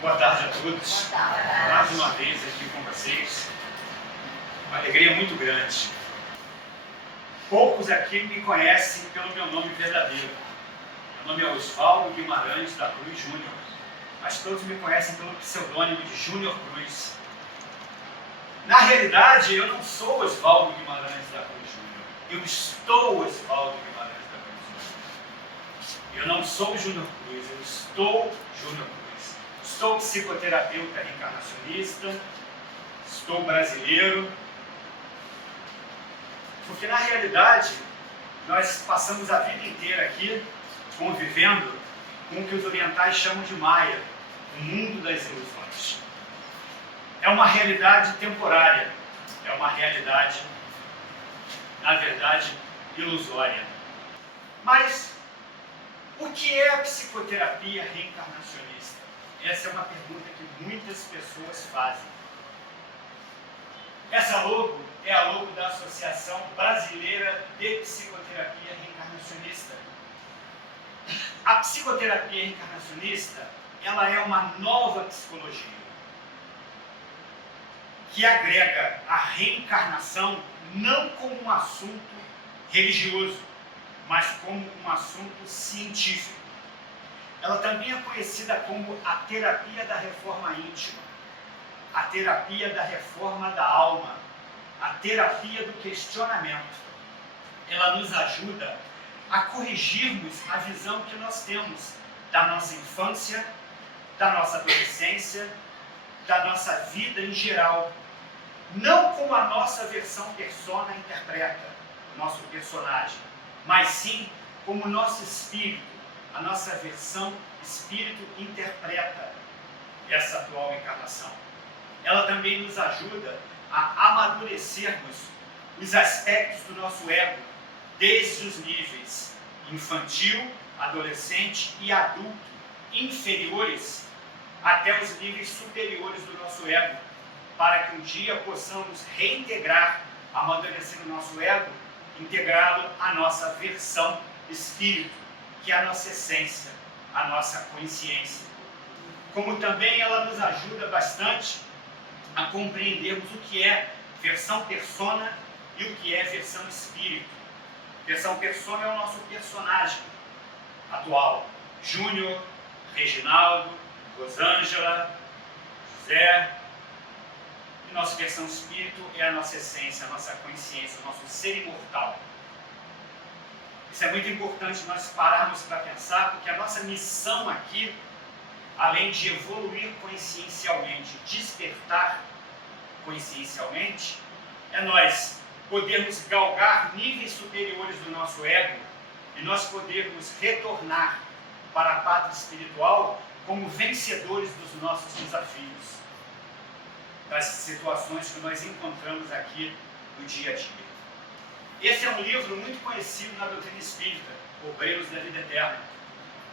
Boa tarde a todos. Boa tarde. Mais uma vez aqui com vocês. Uma alegria muito grande. Poucos aqui me conhecem pelo meu nome verdadeiro. Meu nome é Osvaldo Guimarães da Cruz Júnior, mas todos me conhecem pelo pseudônimo de Júnior Cruz. Na realidade, eu não sou Osvaldo Guimarães da Cruz Júnior. Eu estou Osvaldo Guimarães da Cruz Júnior. Eu não sou Júnior Cruz, eu estou Júnior Cruz. Estou psicoterapeuta reencarnacionista, estou brasileiro, porque na realidade nós passamos a vida inteira aqui convivendo com o que os orientais chamam de Maya, o mundo das ilusões. É uma realidade temporária, é uma realidade, na verdade, ilusória. Mas o que é a psicoterapia reencarnacionista? Essa é uma pergunta que muitas pessoas fazem. Essa logo é a logo da Associação Brasileira de Psicoterapia Reencarnacionista. A psicoterapia reencarnacionista, ela é uma nova psicologia que agrega a reencarnação não como um assunto religioso, mas como um assunto científico. Ela também é conhecida como a terapia da reforma íntima, a terapia da reforma da alma, a terapia do questionamento. Ela nos ajuda a corrigirmos a visão que nós temos da nossa infância, da nossa adolescência, da nossa vida em geral. Não como a nossa versão persona interpreta, o nosso personagem, mas sim como o nosso espírito, a nossa versão espírito interpreta essa atual encarnação. Ela também nos ajuda a amadurecermos os aspectos do nosso ego, desde os níveis infantil, adolescente e adulto inferiores até os níveis superiores do nosso ego, para que um dia possamos reintegrar, amadurecer o nosso ego, integrá-lo à nossa versão espírito, que é a nossa essência, a nossa consciência. Como também ela nos ajuda bastante a compreendermos o que é versão persona e o que é versão espírito. Versão persona é o nosso personagem atual. Júnior, Reginaldo, Rosângela, José. E nossa versão espírito é a nossa essência, a nossa consciência, o nosso ser imortal. Isso é muito importante nós pararmos para pensar, porque a nossa missão aqui, além de evoluir consciencialmente, despertar consciencialmente, é nós podermos galgar níveis superiores do nosso ego e nós podermos retornar para a pátria espiritual como vencedores dos nossos desafios, das situações que nós encontramos aqui no dia a dia. Esse é um livro muito conhecido na doutrina espírita, Obreiros da Vida Eterna,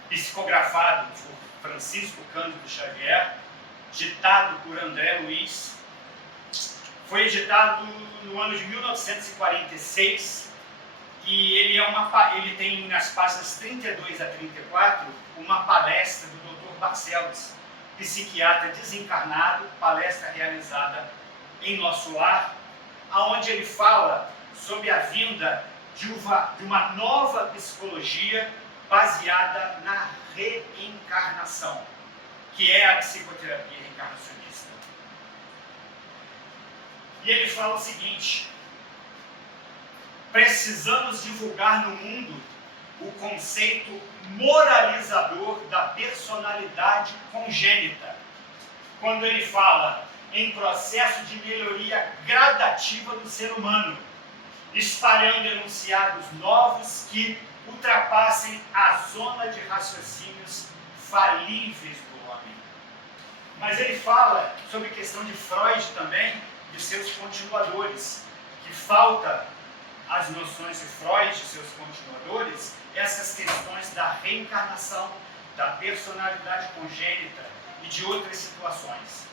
psicografado por Francisco Cândido Xavier, ditado por André Luiz. Foi editado no ano de 1946 e ele tem nas páginas 32 a 34 uma palestra do Dr. Barcelos, psiquiatra desencarnado, palestra realizada em nosso lar, onde ele fala sobre a vinda de uma nova psicologia baseada na reencarnação, que é a psicoterapia reencarnacionista. E ele fala o seguinte: precisamos divulgar no mundo o conceito moralizador da personalidade congênita, quando ele fala em processo de melhoria gradativa do ser humano, espalhando enunciados novos que ultrapassem a zona de raciocínios falíveis do homem. Mas ele fala sobre a questão de Freud também, de seus continuadores, que falta às noções de Freud e seus continuadores essas questões da reencarnação, da personalidade congênita e de outras situações.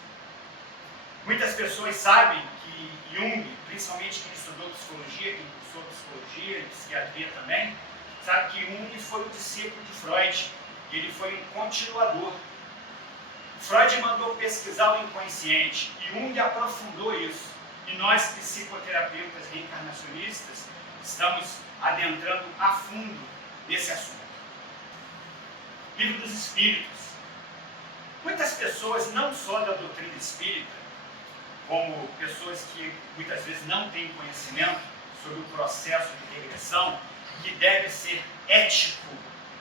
Muitas pessoas sabem que Jung, principalmente quem estudou psicologia, quem cursou psicologia e psiquiatria também, sabe que Jung foi o discípulo de Freud, e ele foi um continuador. Freud mandou pesquisar o inconsciente e Jung aprofundou isso. E nós, psicoterapeutas reencarnacionistas, estamos adentrando a fundo nesse assunto. Livro dos Espíritos. Muitas pessoas, não só da doutrina espírita, como pessoas que muitas vezes não têm conhecimento sobre o processo de regressão, que deve ser ético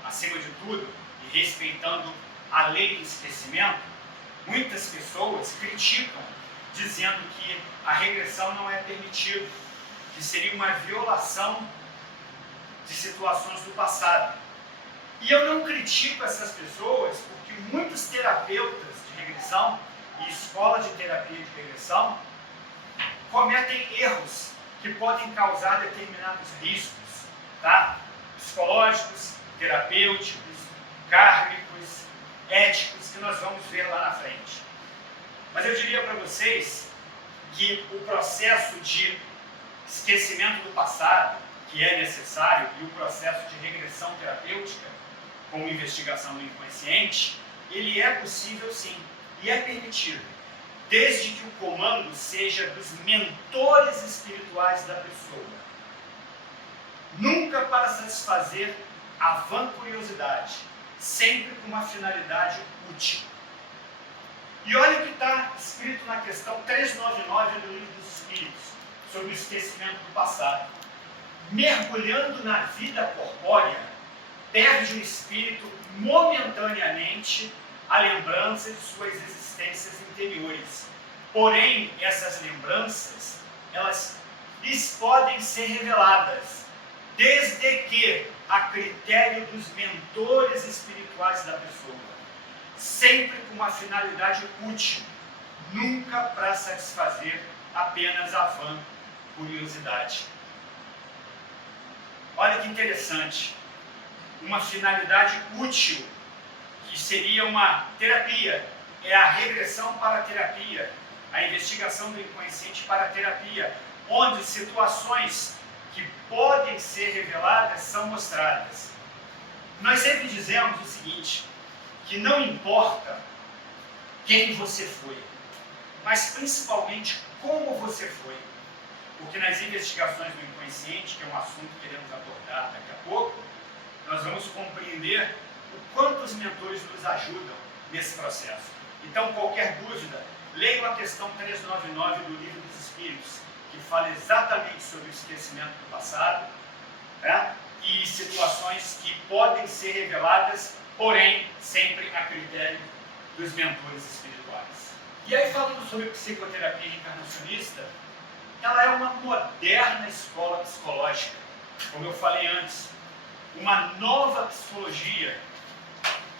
acima de tudo e respeitando a lei do esquecimento, muitas pessoas criticam, dizendo que a regressão não é permitida, que seria uma violação de situações do passado. E eu não critico essas pessoas porque muitos terapeutas de regressão e escola de terapia de regressão cometem erros que podem causar determinados riscos, tá? Psicológicos, terapêuticos, kármicos, éticos, que nós vamos ver lá na frente. Mas eu diria para vocês que o processo de esquecimento do passado, que é necessário, e o processo de regressão terapêutica, como investigação do inconsciente, ele é possível sim, e é permitido, desde que o comando seja dos mentores espirituais da pessoa. Nunca para satisfazer a vã curiosidade, sempre com uma finalidade útil. E olha o que está escrito na questão 399 do Livro dos Espíritos, sobre o esquecimento do passado. Mergulhando na vida corpórea, perde o espírito momentaneamente a lembrança de suas existências interiores. Porém, essas lembranças, elas lhes podem ser reveladas, desde que, a critério dos mentores espirituais da pessoa, sempre com uma finalidade útil, nunca para satisfazer apenas a vã curiosidade. Olha que interessante, uma finalidade útil, que seria uma terapia, é a regressão para a terapia, a investigação do inconsciente para a terapia, onde situações que podem ser reveladas são mostradas. Nós sempre dizemos o seguinte, que não importa quem você foi, mas principalmente como você foi. Porque nas investigações do inconsciente, que é um assunto que queremos abordar daqui a pouco, nós vamos compreender o quanto os mentores nos ajudam nesse processo. Então, qualquer dúvida, leiam a questão 399 do Livro dos Espíritos, que fala exatamente sobre o esquecimento do passado, né? E situações que podem ser reveladas, porém, sempre a critério dos mentores espirituais. E aí, falando sobre psicoterapia reencarnacionista, ela é uma moderna escola psicológica, como eu falei antes, uma nova psicologia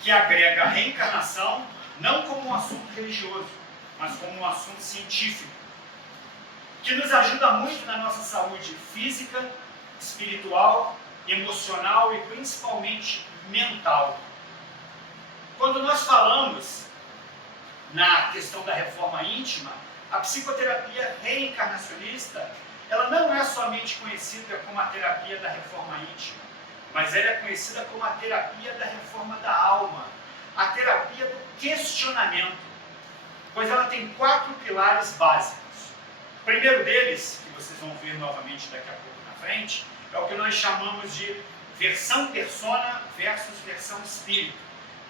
que agrega a reencarnação não como um assunto religioso, mas como um assunto científico, que nos ajuda muito na nossa saúde física, espiritual, emocional e principalmente mental. Quando nós falamos na questão da reforma íntima, a psicoterapia reencarnacionista, ela não é somente conhecida como a terapia da reforma íntima, mas ela é conhecida como a terapia da reforma da alma, a terapia do questionamento, pois ela tem 4 pilares básicos. O primeiro deles, que vocês vão ver novamente daqui a pouco na frente, é o que nós chamamos de versão persona versus versão espírito,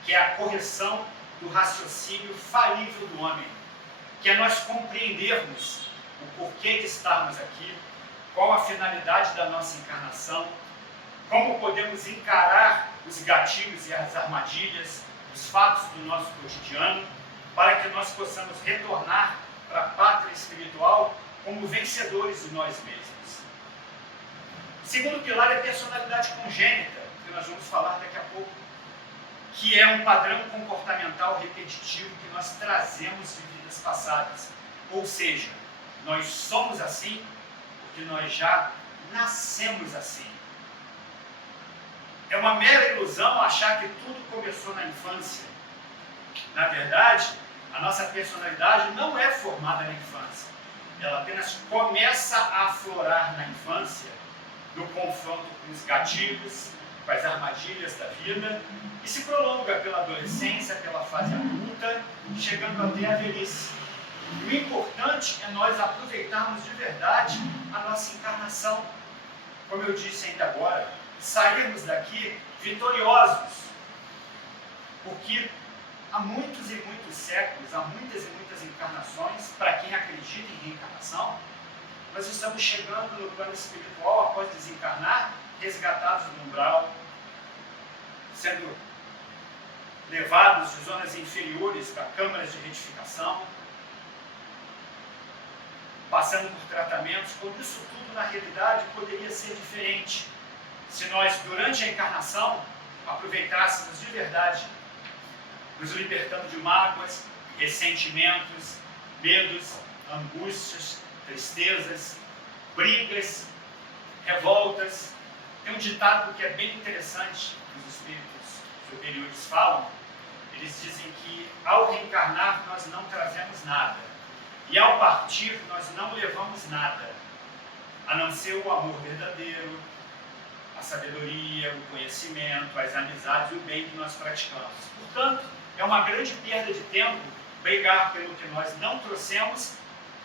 que é a correção do raciocínio falível do homem, que é nós compreendermos o porquê de estarmos aqui, qual a finalidade da nossa encarnação, como podemos encarar os gatilhos e as armadilhas, os fatos do nosso cotidiano, para que nós possamos retornar para a pátria espiritual como vencedores de nós mesmos. O segundo pilar é a personalidade congênita, que nós vamos falar daqui a pouco, que é um padrão comportamental repetitivo que nós trazemos de vidas passadas. Ou seja, nós somos assim porque nós já nascemos assim. É uma mera ilusão achar que tudo começou na infância. Na verdade, a nossa personalidade não é formada na infância. Ela apenas começa a aflorar na infância, no confronto com os gatilhos, com as armadilhas da vida e se prolonga pela adolescência, pela fase adulta, chegando até a velhice. E o importante é nós aproveitarmos de verdade a nossa encarnação. Como eu disse ainda agora, sairmos daqui vitoriosos, porque há muitos e muitos séculos, há muitas e muitas encarnações, para quem acredita em reencarnação, nós estamos chegando no plano espiritual após desencarnar, resgatados do umbral, sendo levados de zonas inferiores para câmaras de retificação, passando por tratamentos, quando isso tudo na realidade poderia ser diferente, se nós durante a encarnação aproveitássemos de verdade, nos libertando de mágoas, ressentimentos, medos, angústias, tristezas, brigas, revoltas. Tem um ditado que é bem interessante, que os espíritos superiores falam. Eles dizem que ao reencarnar nós não trazemos nada, e ao partir nós não levamos nada, a não ser o amor verdadeiro, a sabedoria, o conhecimento, as amizades e o bem que nós praticamos. Portanto, é uma grande perda de tempo brigar pelo que nós não trouxemos,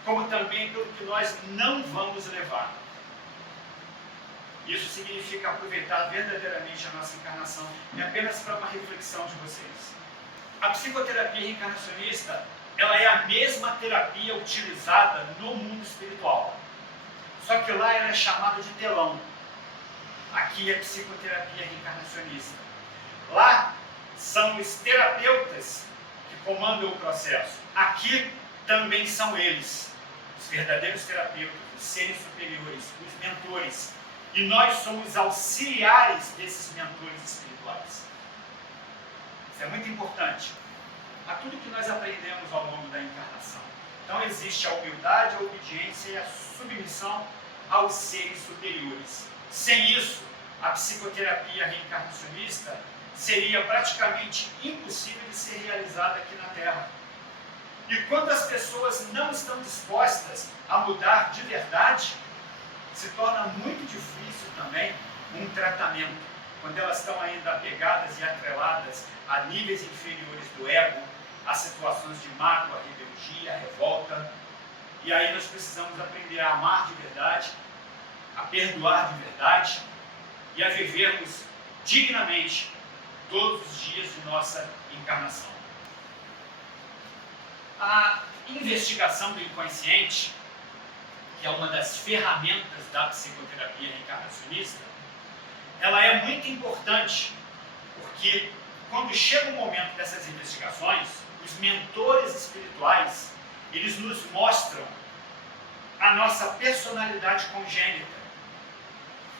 como também pelo que nós não vamos levar. Isso significa aproveitar verdadeiramente a nossa encarnação. É apenas para uma reflexão de vocês. A psicoterapia reencarnacionista, ela é a mesma terapia utilizada no mundo espiritual. Só que lá ela é chamada de telão. Aqui é psicoterapia reencarnacionista. Lá são os terapeutas que comandam o processo. Aqui também são eles, os verdadeiros terapeutas, os seres superiores, os mentores. E nós somos auxiliares desses mentores espirituais. Isso é muito importante. A tudo que nós aprendemos ao longo da encarnação. Então existe a humildade, a obediência e a submissão aos seres superiores. Sem isso, a psicoterapia reencarnacionista seria praticamente impossível de ser realizada aqui na Terra. E quando as pessoas não estão dispostas a mudar de verdade, se torna muito difícil também um tratamento. Quando elas estão ainda apegadas e atreladas a níveis inferiores do ego, a situações de mágoa, rebeldia, revolta. E aí nós precisamos aprender a amar de verdade, a perdoar de verdade e a vivermos dignamente todos os dias de nossa encarnação. A investigação do inconsciente, que é uma das ferramentas da psicoterapia reencarnacionista, ela é muito importante, porque quando chega o momento dessas investigações, os mentores espirituais, eles nos mostram a nossa personalidade congênita,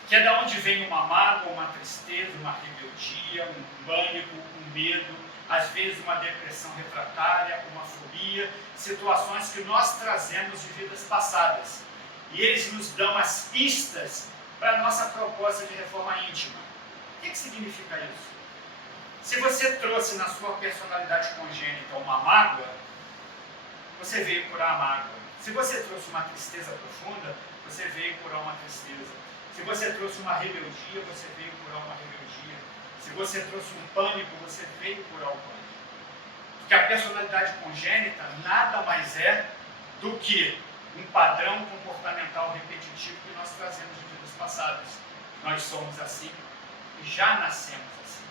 que é da onde vem uma mágoa, uma tristeza, uma rebeldia, um pânico, um medo, às vezes uma depressão refratária, uma fobia, situações que nós trazemos de vidas passadas. E eles nos dão as pistas para a nossa proposta de reforma íntima. O que significa isso? Se você trouxe na sua personalidade congênita uma mágoa, você veio curar a mágoa. Se você trouxe uma tristeza profunda, você veio curar uma tristeza. Se você trouxe uma rebeldia, você veio curar uma rebeldia. Se você trouxe um pânico, você veio curar o pânico. Porque a personalidade congênita nada mais é do que um padrão comportamental repetitivo que nós trazemos de vidas passadas. Nós somos assim e já nascemos assim.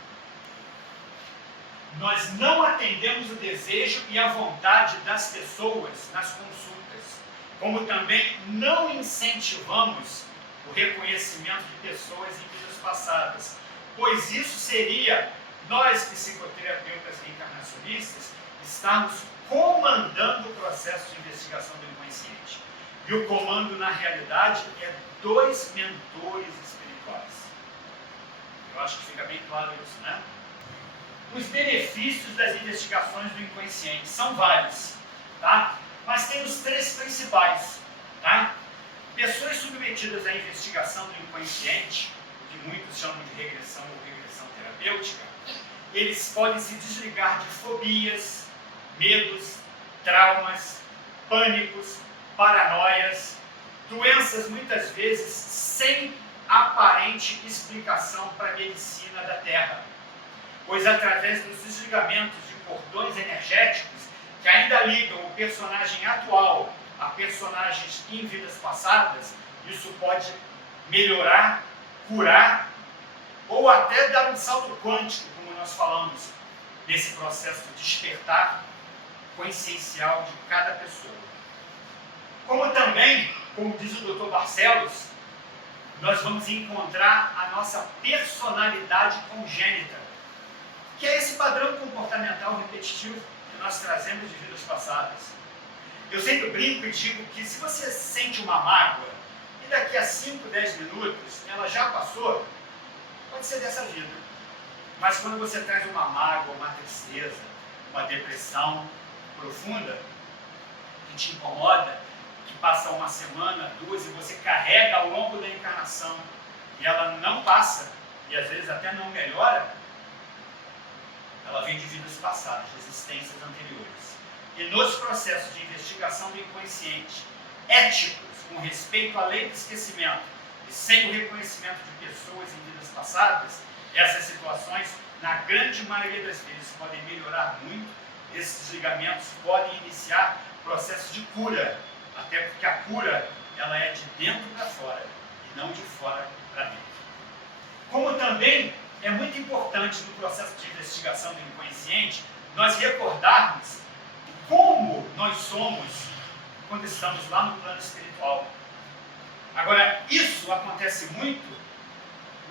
Nós não atendemos o desejo e a vontade das pessoas nas consultas, como também não incentivamos o reconhecimento de pessoas em vidas passadas, pois isso seria, nós psicoterapeutas reencarnacionistas, estarmos comandando o processo de investigação do inconsciente. E o comando, na realidade, é dois mentores espirituais. Eu acho que fica bem claro isso, né? Os benefícios das investigações do inconsciente são vários, tá? Mas tem os três principais, tá? Pessoas submetidas à investigação do inconsciente, que muitos chamam de regressão ou regressão terapêutica, eles podem se desligar de fobias, medos, traumas, pânicos, paranoias, doenças muitas vezes sem aparente explicação para a medicina da Terra, pois através dos desligamentos de cordões energéticos que ainda ligam o personagem atual a personagens em vidas passadas, isso pode melhorar, curar ou até dar um salto quântico, como nós falamos, nesse processo de despertar consciencial de cada pessoa. Como também, como diz o Dr. Barcelos, nós vamos encontrar a nossa personalidade congênita, que é esse padrão comportamental repetitivo que nós trazemos de vidas passadas. Eu sempre brinco e digo que se você sente uma mágoa e daqui a 5, 10 minutos ela já passou, pode ser dessa vida. Mas quando você traz uma mágoa, uma tristeza, uma depressão profunda, que te incomoda, que passa uma semana, 2 e você carrega ao longo da encarnação e ela não passa, e às vezes até não melhora, ela vem de vidas passadas, de existências anteriores. E nos processos de investigação do inconsciente, éticos, com respeito à lei do esquecimento e sem o reconhecimento de pessoas em vidas passadas, essas situações, na grande maioria das vezes, podem melhorar muito. Esses desligamentos podem iniciar processos de cura, até porque a cura ela é de dentro para fora e não de fora para dentro. Como também é muito importante no processo de investigação do inconsciente nós recordarmos como nós somos quando estamos lá no plano espiritual. Agora, isso acontece muito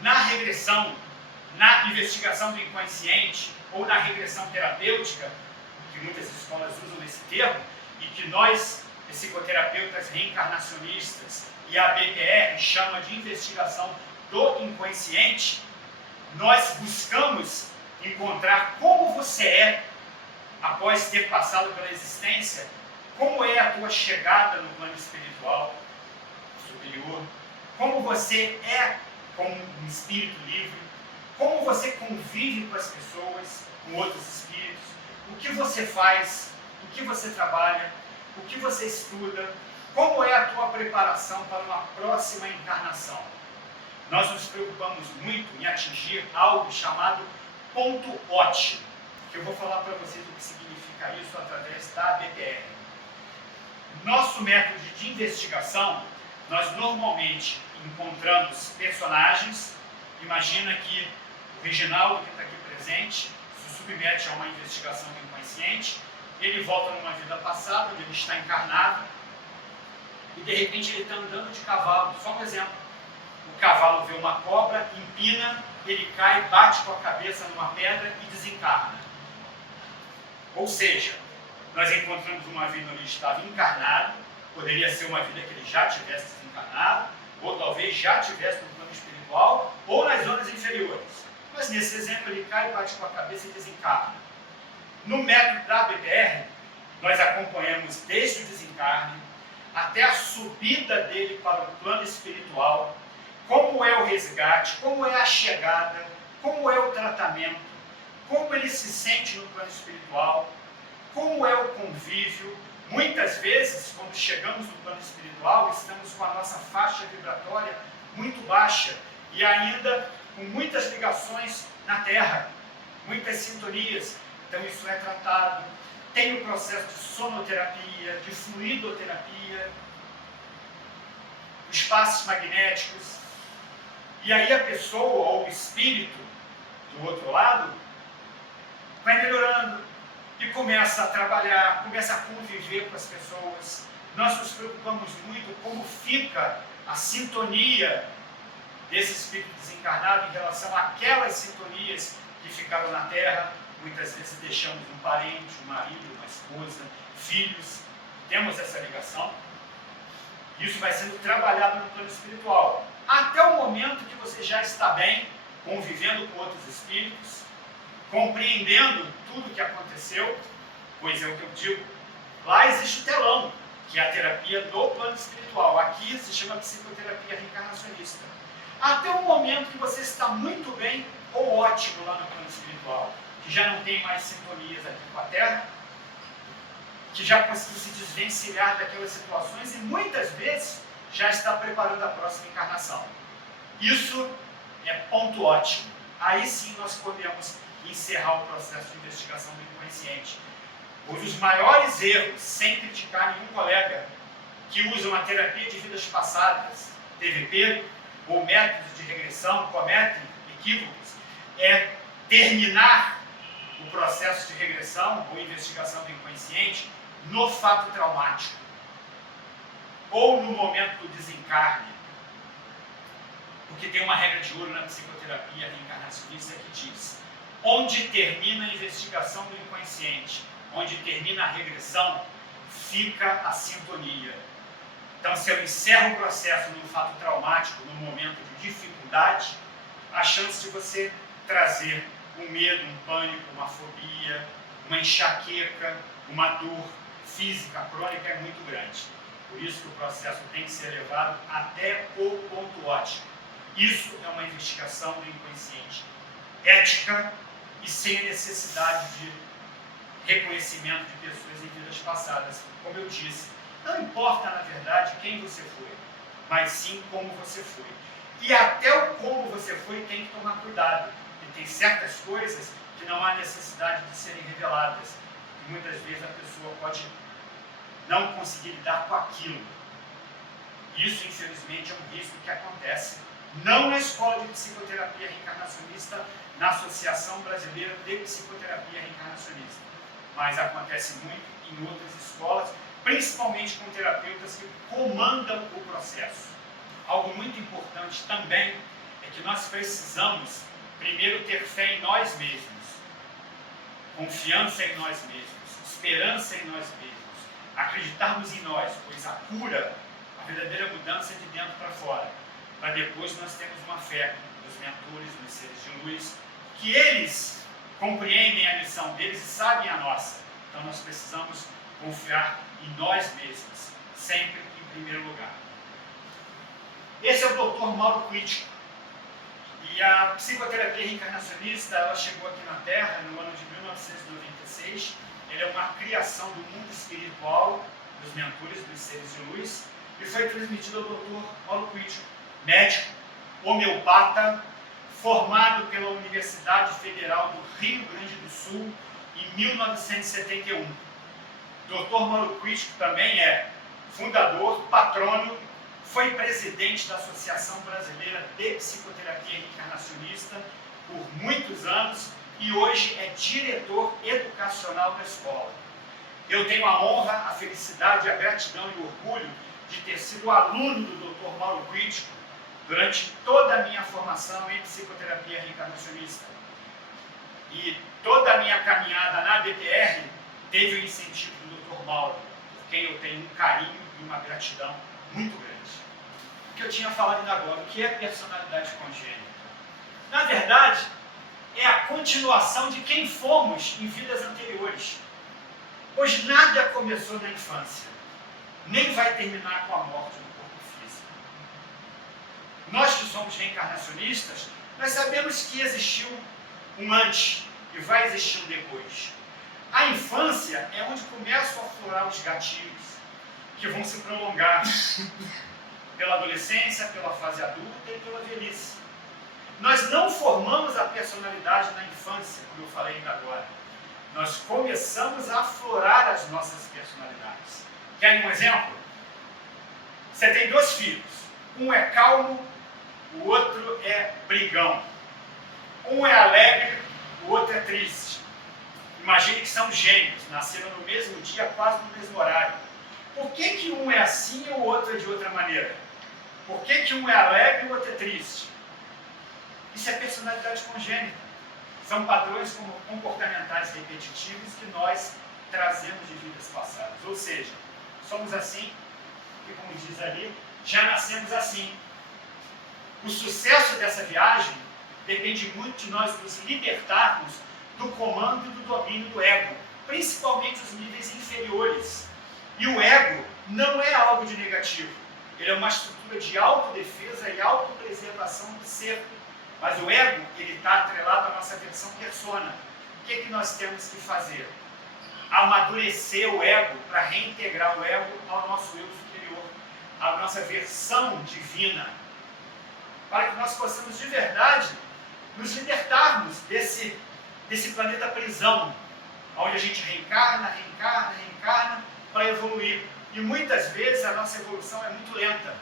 na regressão, na investigação do inconsciente ou na regressão terapêutica, que muitas escolas usam esse termo, e que nós, psicoterapeutas reencarnacionistas e a BPR chama de investigação do inconsciente. Nós buscamos encontrar como você é após ter passado pela existência, como é a tua chegada no plano espiritual superior, como você é como um espírito livre, como você convive com as pessoas, com outros espíritos, o que você faz, o que você trabalha, o que você estuda, como é a tua preparação para uma próxima encarnação. Nós nos preocupamos muito em atingir algo chamado ponto ótimo, que eu vou falar para vocês o que significa isso através da BPR. Nosso método de investigação, nós normalmente encontramos personagens. Imagina que o Reginaldo, que está aqui presente, se submete a uma investigação do inconsciente, ele volta numa vida passada, onde ele está encarnado, e de repente ele está andando de cavalo. Só um exemplo. O cavalo vê uma cobra, empina, ele cai, bate com a cabeça numa pedra e desencarna. Ou seja, nós encontramos uma vida onde ele estava encarnado, poderia ser uma vida que ele já tivesse desencarnado, ou talvez já tivesse no plano espiritual, ou nas zonas inferiores. Mas nesse exemplo ele cai, bate com a cabeça e desencarna. No método da BPR, nós acompanhamos desde o desencarne até a subida dele para o plano espiritual, como é o resgate, como é a chegada, como é o tratamento, como ele se sente no plano espiritual, como é o convívio. Muitas vezes, quando chegamos no plano espiritual, estamos com a nossa faixa vibratória muito baixa e ainda com muitas ligações na Terra, muitas sintonias. Então isso é tratado. Tem o processo de sonoterapia, de fluidoterapia, os passos magnéticos. E aí a pessoa ou o espírito do outro lado vai melhorando e começa a trabalhar, começa a conviver com as pessoas. Nós nos preocupamos muito como fica a sintonia desse espírito desencarnado em relação àquelas sintonias que ficaram na Terra. Muitas vezes deixamos um parente, um marido, uma esposa, filhos, temos essa ligação. Isso vai sendo trabalhado no plano espiritual, até o momento que você já está bem, convivendo com outros espíritos, compreendendo tudo o que aconteceu, pois é o que eu digo, lá existe o telão, que é a terapia do plano espiritual. Aqui se chama psicoterapia reencarnacionista. Até o momento que você está muito bem ou ótimo lá no plano espiritual, que já não tem mais sintonias aqui com a Terra, que já conseguiu se desvencilhar daquelas situações e muitas vezes já está preparando a próxima encarnação. Isso é ponto ótimo. Aí sim nós podemos encerrar o processo de investigação do inconsciente. Os maiores erros, sem criticar nenhum colega que usa uma terapia de vidas passadas, TVP, ou métodos de regressão, cometem equívocos, é terminar o processo de regressão ou investigação do inconsciente no fato traumático ou no momento do desencarne. Porque tem uma regra de ouro na psicoterapia reencarnacionista que diz: onde termina a investigação do inconsciente, onde termina a regressão, fica a sintonia. Então, se eu encerro o processo no fato traumático, no momento de dificuldade, a chance de você trazer um medo, um pânico, uma fobia, uma enxaqueca, uma dor física crônica é muito grande. Por isso que o processo tem que ser levado até o ponto ótimo. Isso é uma investigação do inconsciente ética e sem a necessidade de reconhecimento de pessoas em vidas passadas. Como eu disse, não importa, na verdade, quem você foi, mas sim como você foi. E até o como você foi tem que tomar cuidado. E tem certas coisas que não há necessidade de serem reveladas. E muitas vezes a pessoa pode não conseguir lidar com aquilo. Isso, infelizmente, é um risco que acontece. Não na Escola de Psicoterapia Reencarnacionista, na Associação Brasileira de Psicoterapia Reencarnacionista. Mas acontece muito em outras escolas, principalmente com terapeutas que comandam o processo. Algo muito importante também é que nós precisamos, primeiro, ter fé em nós mesmos, confiança em nós mesmos, esperança em nós mesmos, acreditarmos em nós, pois a cura, a verdadeira mudança é de dentro para fora. Para depois nós temos uma fé nos mentores, nos seres de luz, que eles compreendem a missão deles e sabem a nossa. Então nós precisamos confiar em nós mesmos, sempre em primeiro lugar. Esse é o Dr. Mauro Crítico. E a psicoterapia reencarnacionista, ela chegou aqui na Terra no ano de 1996. Ele é uma criação do mundo espiritual, dos mentores, dos seres de luz, e foi transmitido ao Dr. Mauro Crítico, médico, homeopata, formado pela Universidade Federal do Rio Grande do Sul em 1971. Dr. Mauro Crítico também é fundador, patrono, foi presidente da Associação Brasileira de Psicoterapia Reencarnacionista por muitos anos e hoje é diretor educacional da escola. Eu tenho a honra, a felicidade, a gratidão e o orgulho de ter sido aluno do Dr. Mauro Crítico durante toda a minha formação em psicoterapia reencarnacionista. E toda a minha caminhada na BTR teve o incentivo do Dr. Mauro, por quem eu tenho um carinho e uma gratidão muito grande. O que eu tinha falado ainda agora, o que é personalidade congênita? Na verdade, é a continuação de quem fomos em vidas anteriores. Pois nada começou na infância, nem vai terminar com a morte do corpo físico. Nós que somos reencarnacionistas, nós sabemos que existiu um antes e vai existir um depois. A infância é onde começam a aflorar os gatilhos, que vão se prolongar pela adolescência, pela fase adulta e pela velhice. Nós não formamos a personalidade na infância, como eu falei ainda agora. Nós começamos a aflorar as nossas personalidades. Querem um exemplo? Você tem dois filhos. Um é calmo, o outro é brigão. Um é alegre, o outro é triste. Imagine que são gêmeos, nasceram no mesmo dia, quase no mesmo horário. Por que um é assim e o outro é de outra maneira? Por que um é alegre e o outro é triste? Isso é personalidade congênita. São padrões comportamentais repetitivos que nós trazemos de vidas passadas. Ou seja, somos assim e, como diz ali, já nascemos assim. O sucesso dessa viagem depende muito de nós nos libertarmos do comando e do domínio do ego, principalmente os níveis inferiores. E o ego não é algo de negativo. Ele é uma estrutura de autodefesa e autopreservação do ser. Mas o ego, ele está atrelado à nossa versão persona. O que nós temos que fazer? Amadurecer o ego para reintegrar o ego ao nosso eu superior, à nossa versão divina. para que nós possamos de verdade nos libertarmos desse planeta prisão, onde a gente reencarna para evoluir. E muitas vezes a nossa evolução é muito lenta,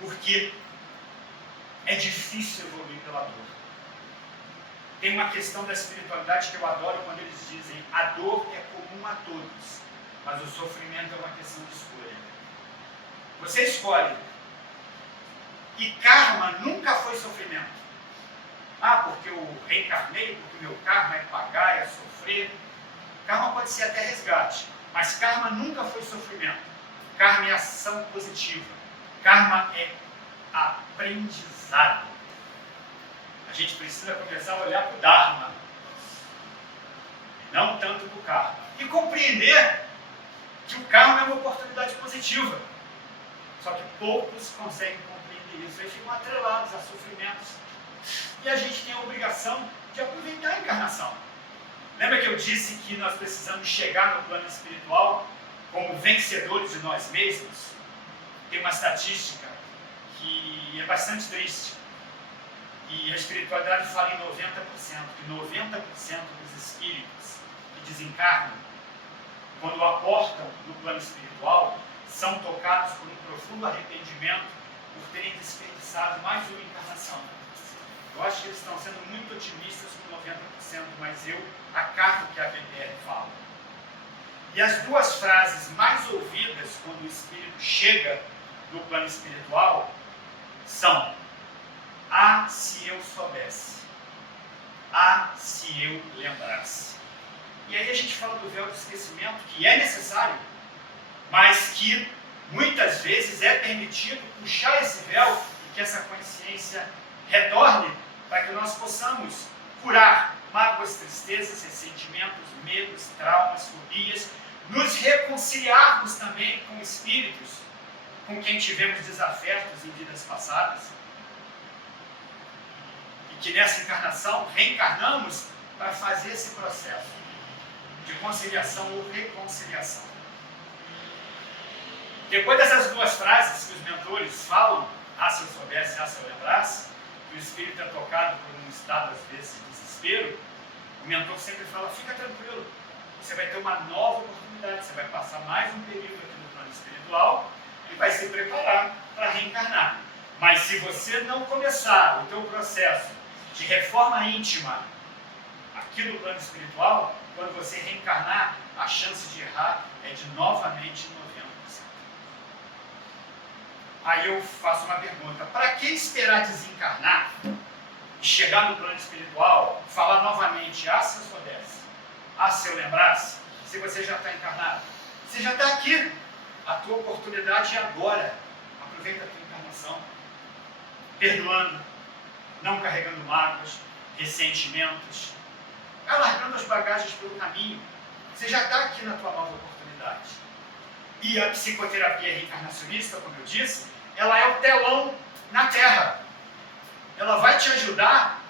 porque é difícil evoluir pela dor. Tem uma questão da espiritualidade que eu adoro quando eles dizem: a dor é comum a todos, mas o sofrimento é uma questão de escolha. Você escolhe. E karma nunca foi sofrimento. Porque eu reencarnei, porque o meu karma é pagar, é sofrer. Karma pode ser até resgate, mas karma nunca foi sofrimento. Karma é ação positiva. Karma é aprendizado. A gente precisa começar a olhar para o Dharma, e não tanto para o karma. E compreender que o karma é uma oportunidade positiva. Só que poucos conseguem compreender isso. Eles ficam atrelados a sofrimentos. E a gente tem a obrigação de aproveitar a encarnação. Lembra que eu disse que nós precisamos chegar no plano espiritual como vencedores de nós mesmos? Tem uma estatística que é bastante triste. E a espiritualidade fala em 90%, que 90% dos espíritos que desencarnam, quando aportam no plano espiritual, são tocados por um profundo arrependimento por terem desperdiçado mais uma encarnação. Eu acho que eles estão sendo muito otimistas com 90%, mas eu acato o que a VTR fala. E as duas frases mais ouvidas quando o espírito chega no plano espiritual são: ah, se eu soubesse. Ah, se eu lembrasse. E aí a gente fala do véu do esquecimento, que é necessário, mas que muitas vezes é permitido puxar esse véu e que essa consciência retorne para que nós possamos curar mágoas, tristezas, ressentimentos, medos, traumas, fobias, nos reconciliarmos também com espíritos com quem tivemos desafetos em vidas passadas, e que nessa encarnação reencarnamos para fazer esse processo de conciliação ou reconciliação. Depois dessas duas frases que os mentores falam, ah, se eu soubesse, ah, se eu lembrasse, que o espírito é tocado por um estado, às vezes, de desespero, o mentor sempre fala: fica tranquilo, você vai ter uma nova oportunidade, você vai passar mais um período aqui no plano espiritual e vai se preparar para reencarnar. Mas se você não começar o teu processo de reforma íntima aqui no plano espiritual, quando você reencarnar, a chance de errar é de novamente 90%. Aí eu faço uma pergunta: para que esperar desencarnar e chegar no plano espiritual, falar novamente, ah, se eu soubesse, ah, se eu lembrasse, se você já está encarnado? Você já está aqui, a tua oportunidade é agora. Aproveita a tua encarnação, perdoando, não carregando mágoas, ressentimentos, alargando as bagagens pelo caminho. Você já está aqui na tua nova oportunidade. E a psicoterapia reencarnacionista, como eu disse, ela é o telão na Terra. Ela vai te ajudar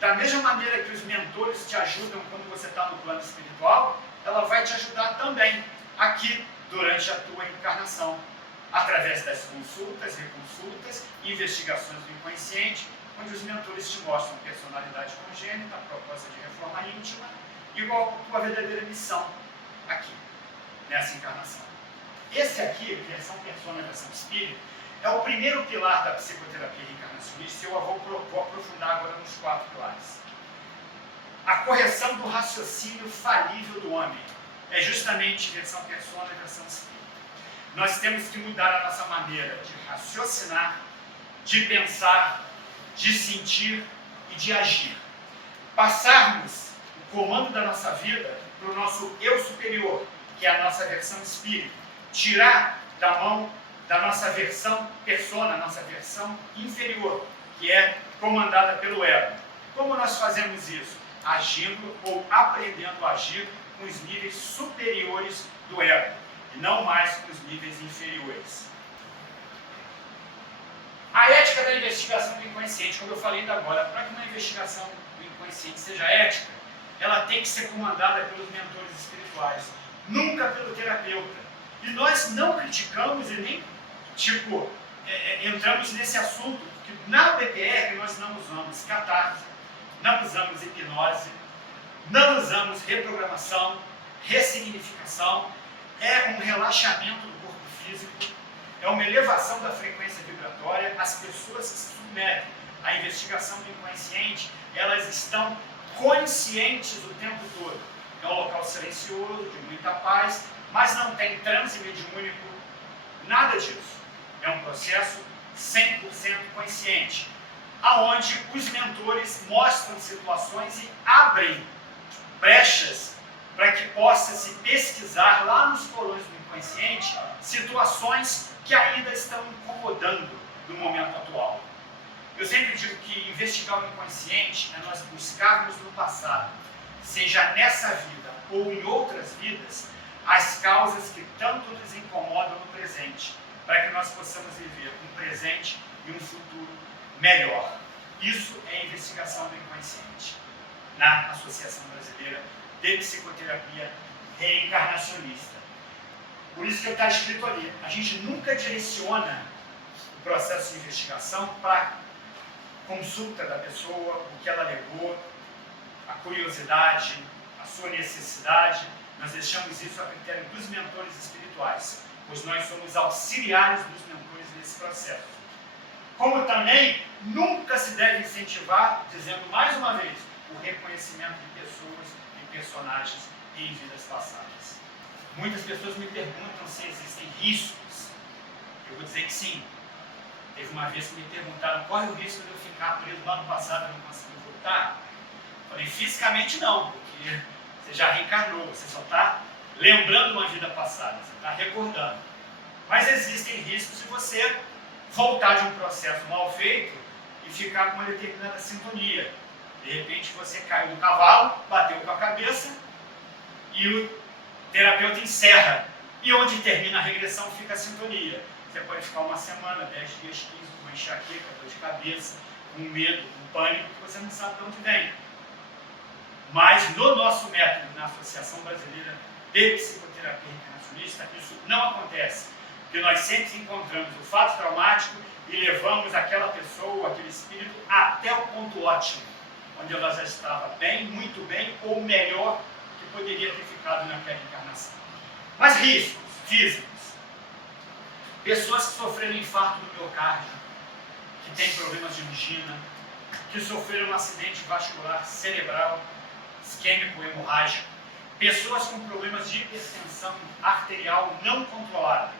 da mesma maneira que os mentores te ajudam quando você está no plano espiritual. Ela vai te ajudar também aqui durante a tua encarnação, através das consultas, reconsultas, investigações do inconsciente, onde os mentores te mostram personalidade congênita, proposta de reforma íntima e qual a tua verdadeira missão aqui, nessa encarnação. Esse aqui, versão persona, versão espírito, é o primeiro pilar da psicoterapia reencarnacionista, e eu vou aprofundar agora nos 4 pilares. A correção do raciocínio falível do homem é justamente versão persona e versão espírito. Nós temos que mudar a nossa maneira de raciocinar, de pensar, de sentir e de agir. Passarmos o comando da nossa vida para o nosso eu superior, que é a nossa versão espírito. Tirar da mão da nossa versão persona, nossa versão inferior, que é comandada pelo ego. Como nós fazemos isso? Agindo ou aprendendo a agir com os níveis superiores do ego, e não mais com os níveis inferiores. A ética da investigação do inconsciente, como eu falei ainda agora, para que uma investigação do inconsciente seja ética, ela tem que ser comandada pelos mentores espirituais, nunca pelo terapeuta. E nós não criticamos e nem, entramos nesse assunto, que na BPR nós não usamos catarse, não usamos hipnose, não usamos reprogramação, ressignificação, é um relaxamento do corpo físico, é uma elevação da frequência vibratória. As pessoas que se submetem à investigação do inconsciente, elas estão conscientes o tempo todo. É um local silencioso, de muita paz, mas não tem transe mediúnico, nada disso. É um processo 100% consciente, aonde os mentores mostram situações e abrem brechas para que possa se pesquisar lá nos porões do inconsciente situações que ainda estão incomodando no momento atual. Eu sempre digo que investigar o inconsciente é nós buscarmos no passado, seja nessa vida ou em outras vidas, as causas que tanto nos incomodam no presente, para que nós possamos viver um presente e um futuro melhor. Isso é investigação do inconsciente na Associação Brasileira de Psicoterapia Reencarnacionista. Por isso que está escrito ali, a gente nunca direciona o processo de investigação para consulta da pessoa, o que ela alegou, a curiosidade, a sua necessidade. Nós deixamos isso a critério dos mentores espirituais, pois nós somos auxiliares dos mentores nesse processo. Como também nunca se deve incentivar, dizendo mais uma vez, o reconhecimento de pessoas e personagens em vidas passadas. Muitas pessoas me perguntam se existem riscos. Eu vou dizer que sim. Teve uma vez que me perguntaram qual é o risco de eu ficar preso lá no passado e não conseguir voltar. Eu falei, fisicamente não, porque você já reencarnou, você só está lembrando uma vida passada, você está recordando. Mas existem riscos se você voltar de um processo mal feito e ficar com uma determinada sintonia. De repente você caiu do cavalo, bateu com a cabeça e o terapeuta encerra. E onde termina a regressão fica a sintonia. Você pode ficar uma semana, 10 dias, 15, com uma enxaqueca, dor de cabeça, com medo, com pânico, que você não sabe de onde vem. Mas no nosso método, na Associação Brasileira de Psicoterapia Reencarnacionista, isso não acontece. Porque nós sempre encontramos o fato traumático e levamos aquela pessoa, aquele espírito, até o ponto ótimo, onde ela já estava bem, muito bem, ou melhor que poderia ter ficado naquela encarnação. Mas riscos físicos. Pessoas que sofreram infarto do miocárdio, que têm problemas de angina, que sofreram um acidente vascular cerebral, isquêmico, hemorrágico. Pessoas com problemas de hipertensão arterial não controlada.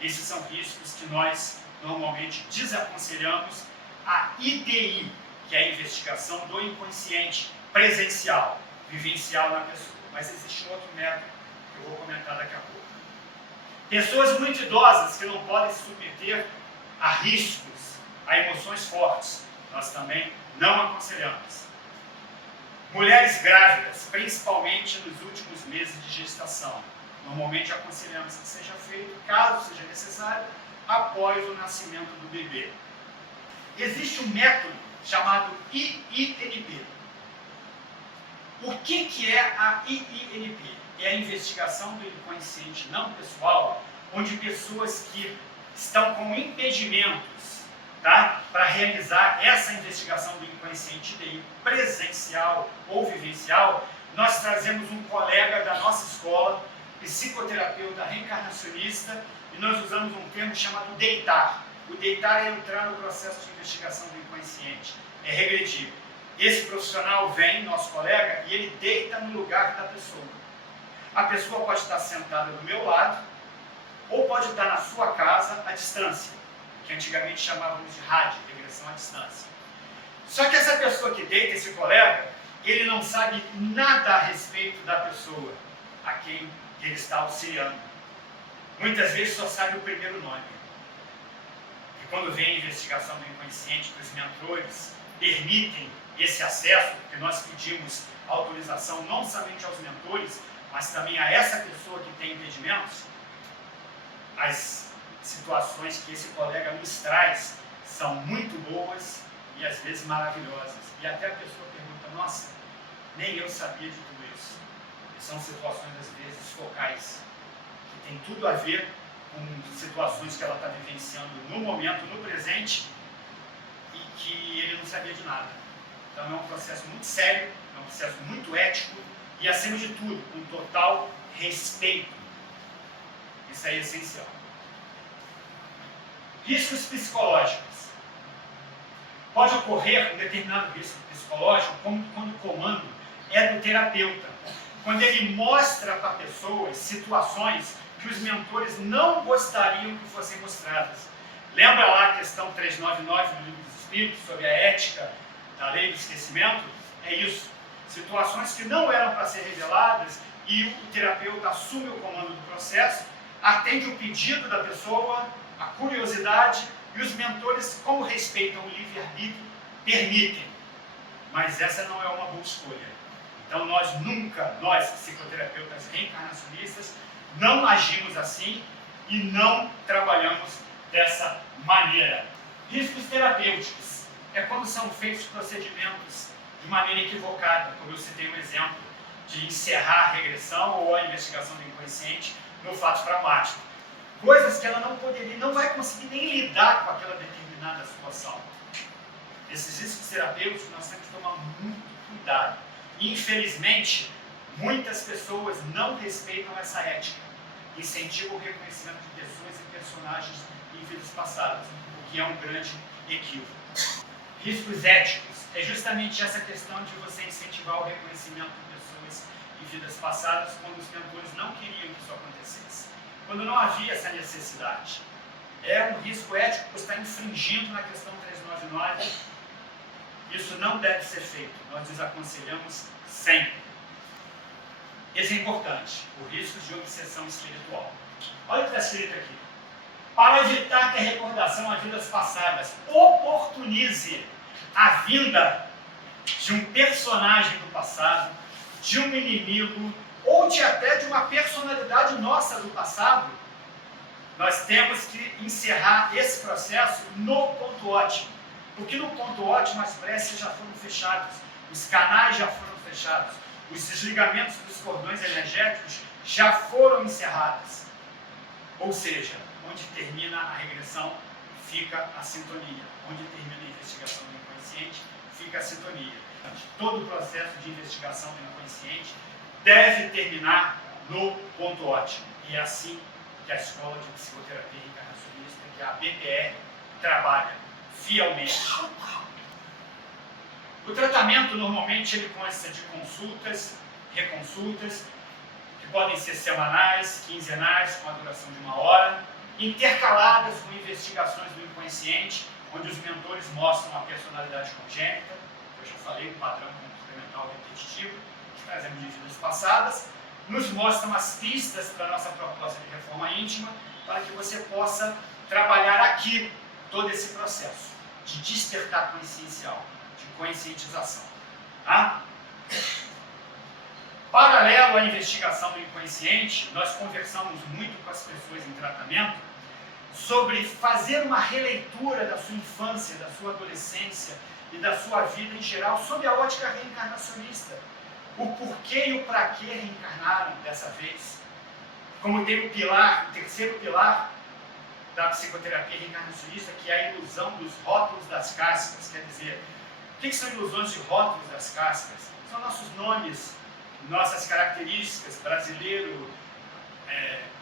Esses são riscos que nós normalmente desaconselhamos a IDI, que é a investigação do inconsciente presencial, vivencial na pessoa. Mas existe um outro método que eu vou comentar daqui a pouco. Pessoas muito idosas que não podem se submeter a riscos, a emoções fortes, nós também não aconselhamos. Mulheres grávidas, principalmente nos últimos meses de gestação, normalmente aconselhamos que seja feito, caso seja necessário, após o nascimento do bebê. Existe um método chamado IINP. O que é a IINP? É a investigação do inconsciente não pessoal, onde pessoas que estão com impedimentos, tá, para realizar essa investigação do inconsciente DI presencial ou vivencial, nós trazemos um colega da nossa escola, psicoterapeuta reencarnacionista, e nós usamos um termo chamado deitar. O deitar é entrar no processo de investigação do inconsciente, é regredir. Esse profissional vem, nosso colega, e ele deita no lugar da pessoa. A pessoa pode estar sentada do meu lado, ou pode estar na sua casa à distância, que antigamente chamávamos de rádio, regressão à distância. Só que essa pessoa que deita, esse colega, ele não sabe nada a respeito da pessoa a quem ele está auxiliando. Muitas vezes só sabe o primeiro nome. E quando vem a investigação do inconsciente, os mentores permitem esse acesso, porque nós pedimos autorização não somente aos mentores, mas também a essa pessoa que tem impedimentos. As situações que esse colega nos traz são muito boas e às vezes maravilhosas. E até a pessoa pergunta, nossa, nem eu sabia de tudo isso. E são situações às vezes focais, que tem tudo a ver com situações que ela está vivenciando no momento, no presente, que ele não sabia de nada. Então é um processo muito sério, é um processo muito ético e, acima de tudo, com total respeito. Isso é essencial. Riscos psicológicos. Pode ocorrer um determinado risco psicológico quando o comando é do terapeuta. Quando ele mostra para pessoas situações que os mentores não gostariam que fossem mostradas. Lembra lá a questão 399 do Livro dos Espíritos, sobre a ética da lei do esquecimento? É isso. Situações que não eram para ser reveladas e o terapeuta assume o comando do processo, atende o pedido da pessoa, a curiosidade, e os mentores, como respeitam o livre-arbítrio, permitem. Mas essa não é uma boa escolha. Então nós psicoterapeutas reencarnacionistas, não agimos assim e não trabalhamos dessa maneira. Riscos terapêuticos é quando são feitos procedimentos de maneira equivocada, como eu citei um exemplo de encerrar a regressão ou a investigação do inconsciente no fato traumático. Coisas que ela não poderia, não vai conseguir nem lidar com aquela determinada situação. Esses riscos terapêuticos nós temos que tomar muito cuidado. Infelizmente, muitas pessoas não respeitam essa ética, incentivam o reconhecimento de pessoas e personagens em vidas passadas, o que é um grande equívoco. Riscos éticos é justamente essa questão de você incentivar o reconhecimento de pessoas em vidas passadas quando os mentores não queriam que isso acontecesse, quando não havia essa necessidade. É um risco ético que está infringindo na questão 399. Isso não deve ser feito, nós desaconselhamos sempre. Esse é importante, o risco de obsessão espiritual. Olha o que está escrito aqui. Para evitar que a recordação a vidas passadas oportunize a vinda de um personagem do passado, de um inimigo, ou até de uma personalidade nossa do passado, nós temos que encerrar esse processo no ponto ótimo. Porque no ponto ótimo as preces já foram fechadas, os canais já foram fechados, os desligamentos dos cordões energéticos já foram encerrados. Ou seja, onde termina a regressão, fica a sintonia. Onde termina a investigação do inconsciente, fica a sintonia. Todo o processo de investigação do inconsciente deve terminar no ponto ótimo. E é assim que a Escola de Psicoterapia Reencarnacionista, que é a BPR, trabalha fielmente. O tratamento normalmente ele consta de consultas, reconsultas, que podem ser semanais, quinzenais, com a duração de 1 hora, intercaladas com investigações do inconsciente, onde os mentores mostram a personalidade congênita, eu já falei, o padrão comportamental repetitivo, que trazemos de vidas passadas, nos mostram as pistas para a nossa proposta de reforma íntima, para que você possa trabalhar aqui todo esse processo de despertar consciencial, de conscientização. Tá? Paralelo à investigação do inconsciente, nós conversamos muito com as pessoas em tratamento sobre fazer uma releitura da sua infância, da sua adolescência e da sua vida em geral, sob a ótica reencarnacionista. O porquê e o para que reencarnaram dessa vez. Como tem o pilar, o terceiro pilar da psicoterapia reencarnacionista, que é a ilusão dos rótulos das cascas. Quer dizer, o que são ilusões de rótulos das cascas? São nossos nomes, nossas características, brasileiro,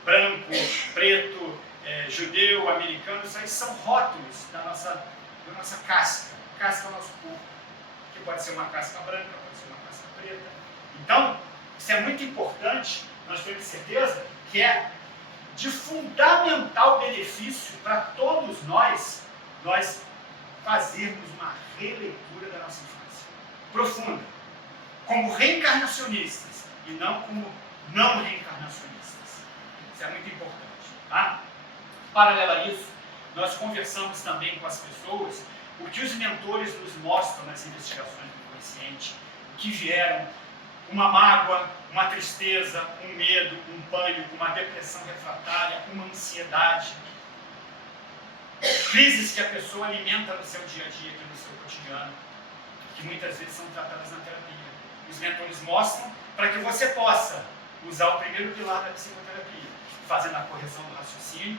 branco, preto, judeu, americano, isso aí são rótulos da nossa casca. Casca é o nosso corpo, que pode ser uma casca branca, pode ser uma casca preta. Então, isso é muito importante, nós temos certeza que é de fundamental benefício para todos nós fazermos uma releitura da nossa infância, profunda, como reencarnacionistas e não como não reencarnacionistas. Isso é muito importante. Tá? Paralelo a isso, nós conversamos também com as pessoas o que os mentores nos mostram nas investigações do inconsciente, o que vieram, uma mágoa, uma tristeza, um medo, um pânico, uma depressão refratária, uma ansiedade, crises que a pessoa alimenta no seu dia a dia, no seu cotidiano, que muitas vezes são tratadas na terapia. Os mentores mostram para que você possa usar o primeiro pilar da psicoterapia, fazendo a correção do raciocínio,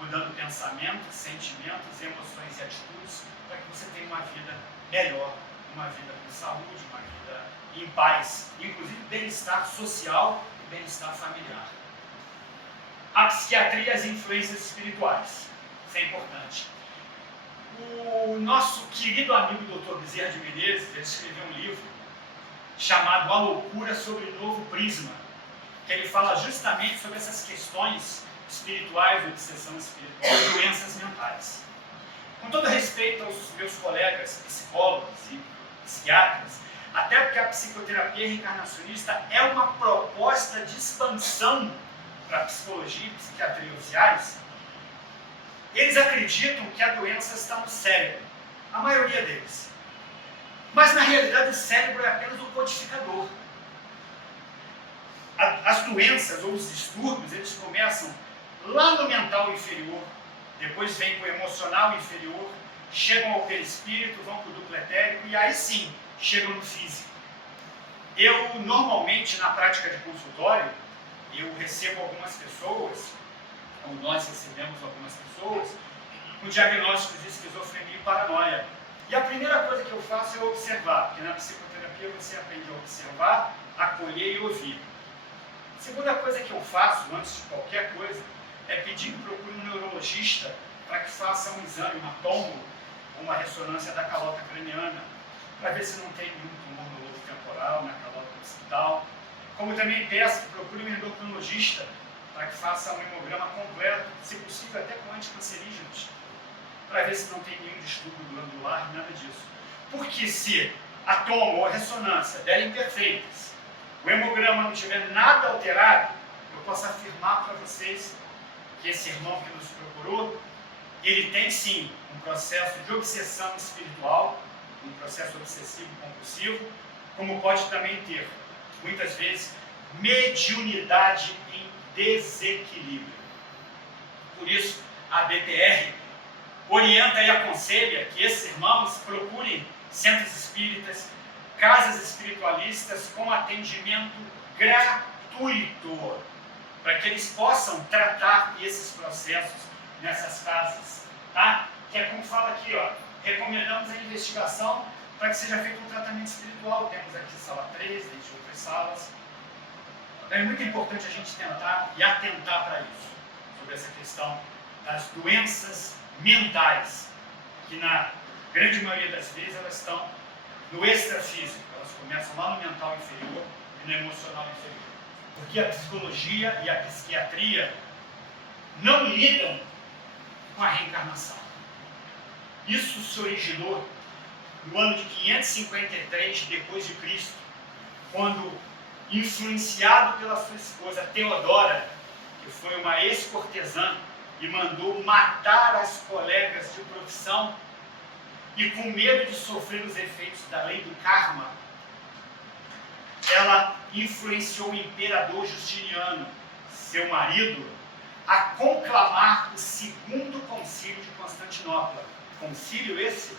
mudando pensamentos, sentimentos, emoções e atitudes, para que você tenha uma vida melhor, uma vida com saúde, uma vida em paz, inclusive bem-estar social e bem-estar familiar. A psiquiatria e as influências espirituais. Isso é importante. O nosso querido amigo Dr. Bezerra de Menezes, ele escreveu um livro chamado A Loucura sobre o Novo Prisma, que ele fala justamente sobre essas questões espirituais, obsessão espiritual e doenças mentais. Com todo respeito aos meus colegas psicólogos e psiquiatras, até porque a psicoterapia reencarnacionista é uma proposta de expansão para a psicologia e psiquiatria oficiais, eles acreditam que a doença está no cérebro, a maioria deles. Mas na realidade o cérebro é apenas o codificador. As doenças ou os distúrbios, eles começam lá no mental inferior, depois vem para o emocional inferior, chegam ao perispírito, vão para o duplo etérico e aí sim chegam no físico. Eu normalmente na prática de consultório, eu recebo algumas pessoas, ou nós recebemos algumas pessoas, com diagnósticos de esquizofrenia e paranoia. E a primeira coisa que eu faço é observar, porque na psicoterapia você aprende a observar, acolher e ouvir. A segunda coisa que eu faço, antes de qualquer coisa, é pedir que procure um neurologista para que faça um exame, uma tomo, ou uma ressonância da calota craniana, para ver se não tem nenhum tumor no lobo temporal, na calota occipital. Como também peço que procure um endocrinologista para que faça um hemograma completo, se possível até com anticancerígenos, para ver se não tem nenhum distúrbio glandular, nada disso. Porque se a tomo ou a ressonância derem perfeitas, o hemograma não tiver nada alterado, eu posso afirmar para vocês que esse irmão que nos procurou, ele tem sim um processo de obsessão espiritual, um processo obsessivo compulsivo, como pode também ter, muitas vezes, mediunidade em desequilíbrio. Por isso, a BTR orienta e aconselha que esses irmãos procurem centros espíritas, casas espiritualistas com atendimento gratuito, para que eles possam tratar esses processos nessas casas, tá? Que é como fala aqui, ó, recomendamos a investigação para que seja feito um tratamento espiritual. Temos aqui sala 3, dentre outras salas. Então é muito importante a gente tentar e atentar para isso, sobre essa questão das doenças mentais, que na grande maioria das vezes elas estão no extrafísico, elas começam lá no mental inferior e no emocional inferior. Porque a psicologia e a psiquiatria não lidam com a reencarnação. Isso se originou no ano de 553 depois de Cristo, quando, influenciado pela sua esposa Teodora, que foi uma ex-cortesã e mandou matar as colegas de profissão, e com medo de sofrer os efeitos da lei do karma, ela influenciou o imperador Justiniano, seu marido, a conclamar o segundo concílio de Constantinopla. Concílio esse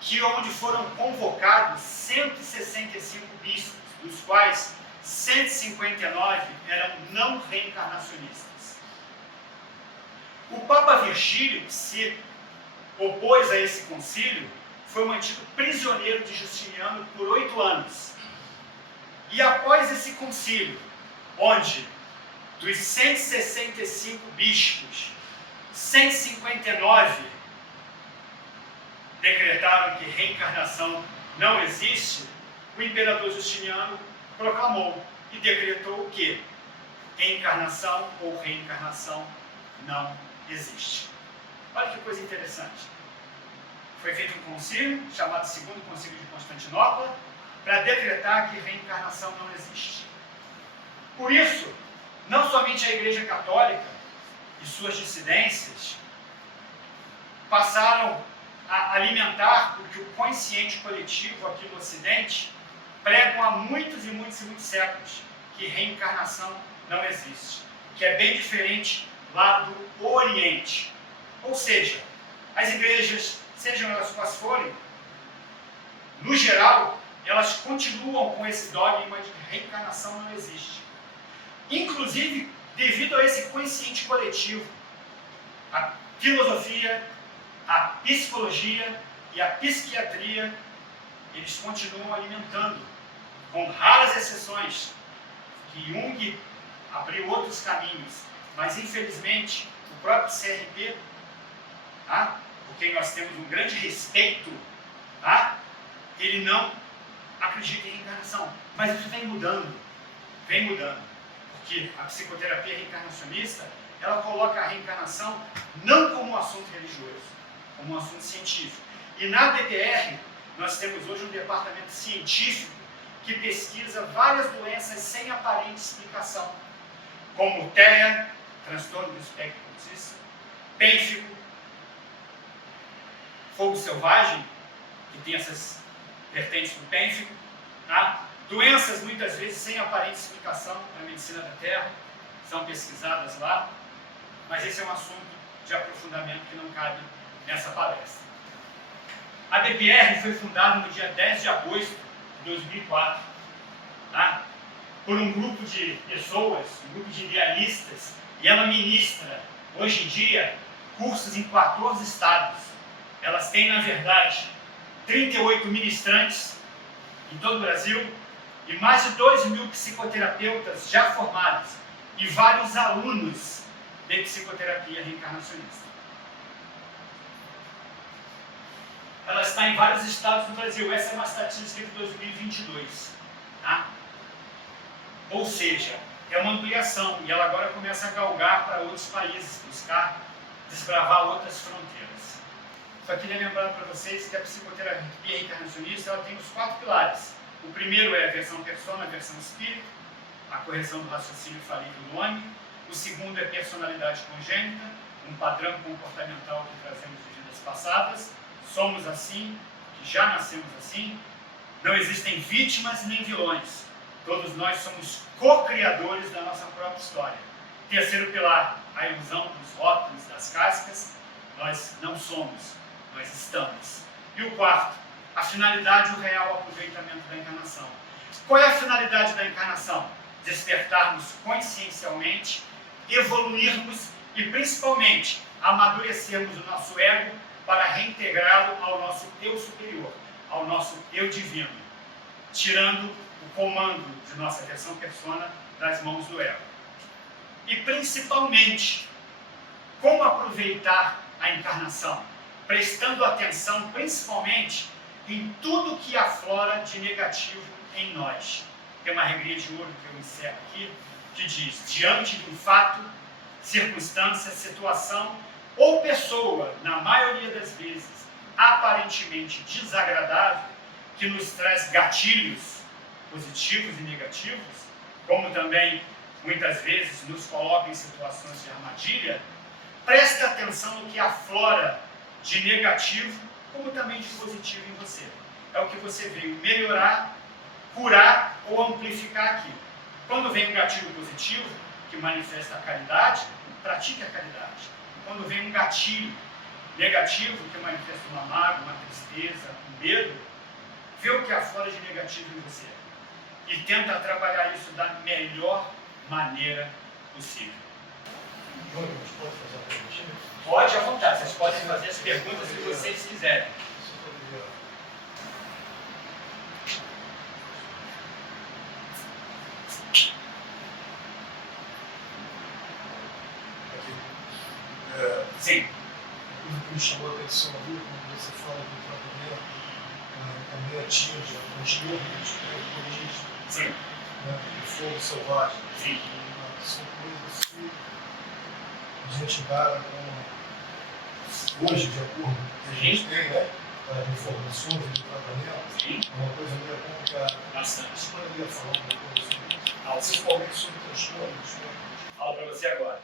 que onde foram convocados 165 bispos, dos quais 159 eram não reencarnacionistas. O Papa Virgílio, que se opôs a esse concílio, foi mantido prisioneiro de Justiniano por 8 anos. E após esse concílio, onde dos 165 bispos, 159 decretaram que reencarnação não existe, o imperador Justiniano proclamou e decretou que encarnação ou reencarnação não existe. Olha que coisa interessante. Foi feito um concílio, chamado Segundo Concílio de Constantinopla, para decretar que reencarnação não existe. Por isso, não somente a Igreja Católica e suas dissidências passaram a alimentar o que o consciente coletivo aqui no Ocidente pregam há muitos e muitos e muitos séculos, que reencarnação não existe, que é bem diferente lá do Oriente. Ou seja, as igrejas, sejam elas quais forem, no geral, elas continuam com esse dogma de que reencarnação não existe. Inclusive, devido a esse consciente coletivo, a filosofia, a psicologia e a psiquiatria, eles continuam alimentando, com raras exceções, que Jung abriu outros caminhos, mas infelizmente o próprio CRP, tá, por quem nós temos um grande respeito, tá, ele não acredita em reencarnação. Mas isso vem mudando, porque a psicoterapia reencarnacionista, ela coloca a reencarnação não como um assunto religioso, como um assunto científico. E na BPR, nós temos hoje um departamento científico que pesquisa várias doenças sem aparente explicação, como TEA, transtorno do espectro autista, pênfigo, fogo selvagem, que tem essas vertentes do pênfigo, tá? Doenças muitas vezes sem aparente explicação na medicina da Terra, são pesquisadas lá, mas esse é um assunto de aprofundamento que não cabe nessa palestra. A BPR foi fundada no dia 10 de agosto de 2004, tá? Por um grupo de pessoas, um grupo de idealistas, e ela ministra, hoje em dia, cursos em 14 estados. Elas têm, na verdade, 38 ministrantes em todo o Brasil e mais de 2.000 psicoterapeutas já formados e vários alunos de psicoterapia reencarnacionista. Ela está em vários estados do Brasil. Essa é uma estatística de 2022. Tá? Ou seja, é uma ampliação e ela agora começa a galgar para outros países, buscar desbravar outras fronteiras. Só queria lembrar para vocês que a psicoterapia reencarnacionista ela tem os 4 pilares. O primeiro é a versão persona, a versão espírito, a correção do raciocínio falível do homem. O segundo é personalidade congênita, um padrão comportamental que trazemos de vidas passadas. Somos assim, que já nascemos assim. Não existem vítimas nem vilões. Todos nós somos co-criadores da nossa própria história. Terceiro pilar, a ilusão dos rótulos, das cascas. Nós não somos, nós estamos. E o quarto, a finalidade e o real aproveitamento da encarnação. Qual é a finalidade da encarnação? Despertarmos consciencialmente, evoluirmos e principalmente amadurecermos o nosso ego para reintegrá-lo ao nosso eu superior, ao nosso eu divino, tirando o comando de nossa versão persona das mãos do ego. E principalmente, como aproveitar a encarnação? Prestando atenção principalmente em tudo que aflora de negativo em nós. Tem uma regrinha de ouro que eu encerro aqui, que diz, diante de um fato, circunstância, situação ou pessoa, na maioria das vezes, aparentemente desagradável, que nos traz gatilhos positivos e negativos, como também, muitas vezes, nos coloca em situações de armadilha, preste atenção no que aflora de negativo, como também de positivo em você. É o que você veio melhorar, curar ou amplificar aqui. Quando vem um gatilho positivo, que manifesta a caridade, pratique a caridade. Quando vem um gatilho negativo, que manifesta uma mágoa, uma tristeza, um medo, vê o que aflora de negativo em você. E tenta trabalhar isso da melhor maneira possível. Pode fazer uma perguntinha? Pode, à vontade. Vocês podem fazer as perguntas que vocês quiserem. Sim. Uma coisa que me chamou a atenção ali, quando você fala do tratamento, também atinge a esquerda, Sim. o fogo selvagem. Sim. São coisas que a gente dá hoje, de acordo com o que a gente tem, né? Informações do tratamento. Sim. É uma coisa meio complicada. Bastante. Você poderia falar um pouco sobre isso? Principalmente sobre transtornos. Falo para você agora.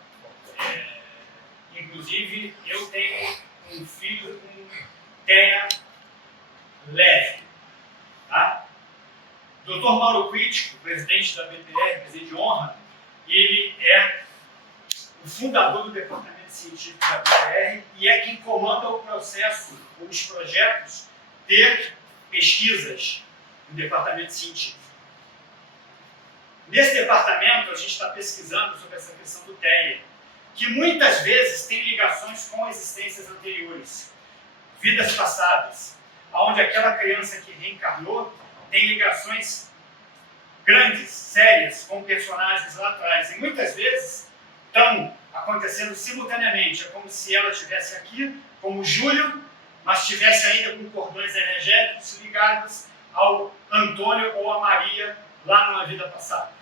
Inclusive, eu tenho um filho com TEA leve. Tá? Dr. Mauro Crítico, presidente da BPR, presidente de honra, ele é o fundador do departamento científico da BPR e é quem comanda o processo, os projetos de pesquisas no departamento científico. Nesse departamento, a gente está pesquisando sobre essa questão do TEA, que muitas vezes têm ligações com existências anteriores, vidas passadas, onde aquela criança que reencarnou tem ligações grandes, sérias, com personagens lá atrás. E muitas vezes estão acontecendo simultaneamente. É como se ela estivesse aqui, como Júlio, mas estivesse ainda com cordões energéticos ligados ao Antônio ou a Maria lá numa vida passada.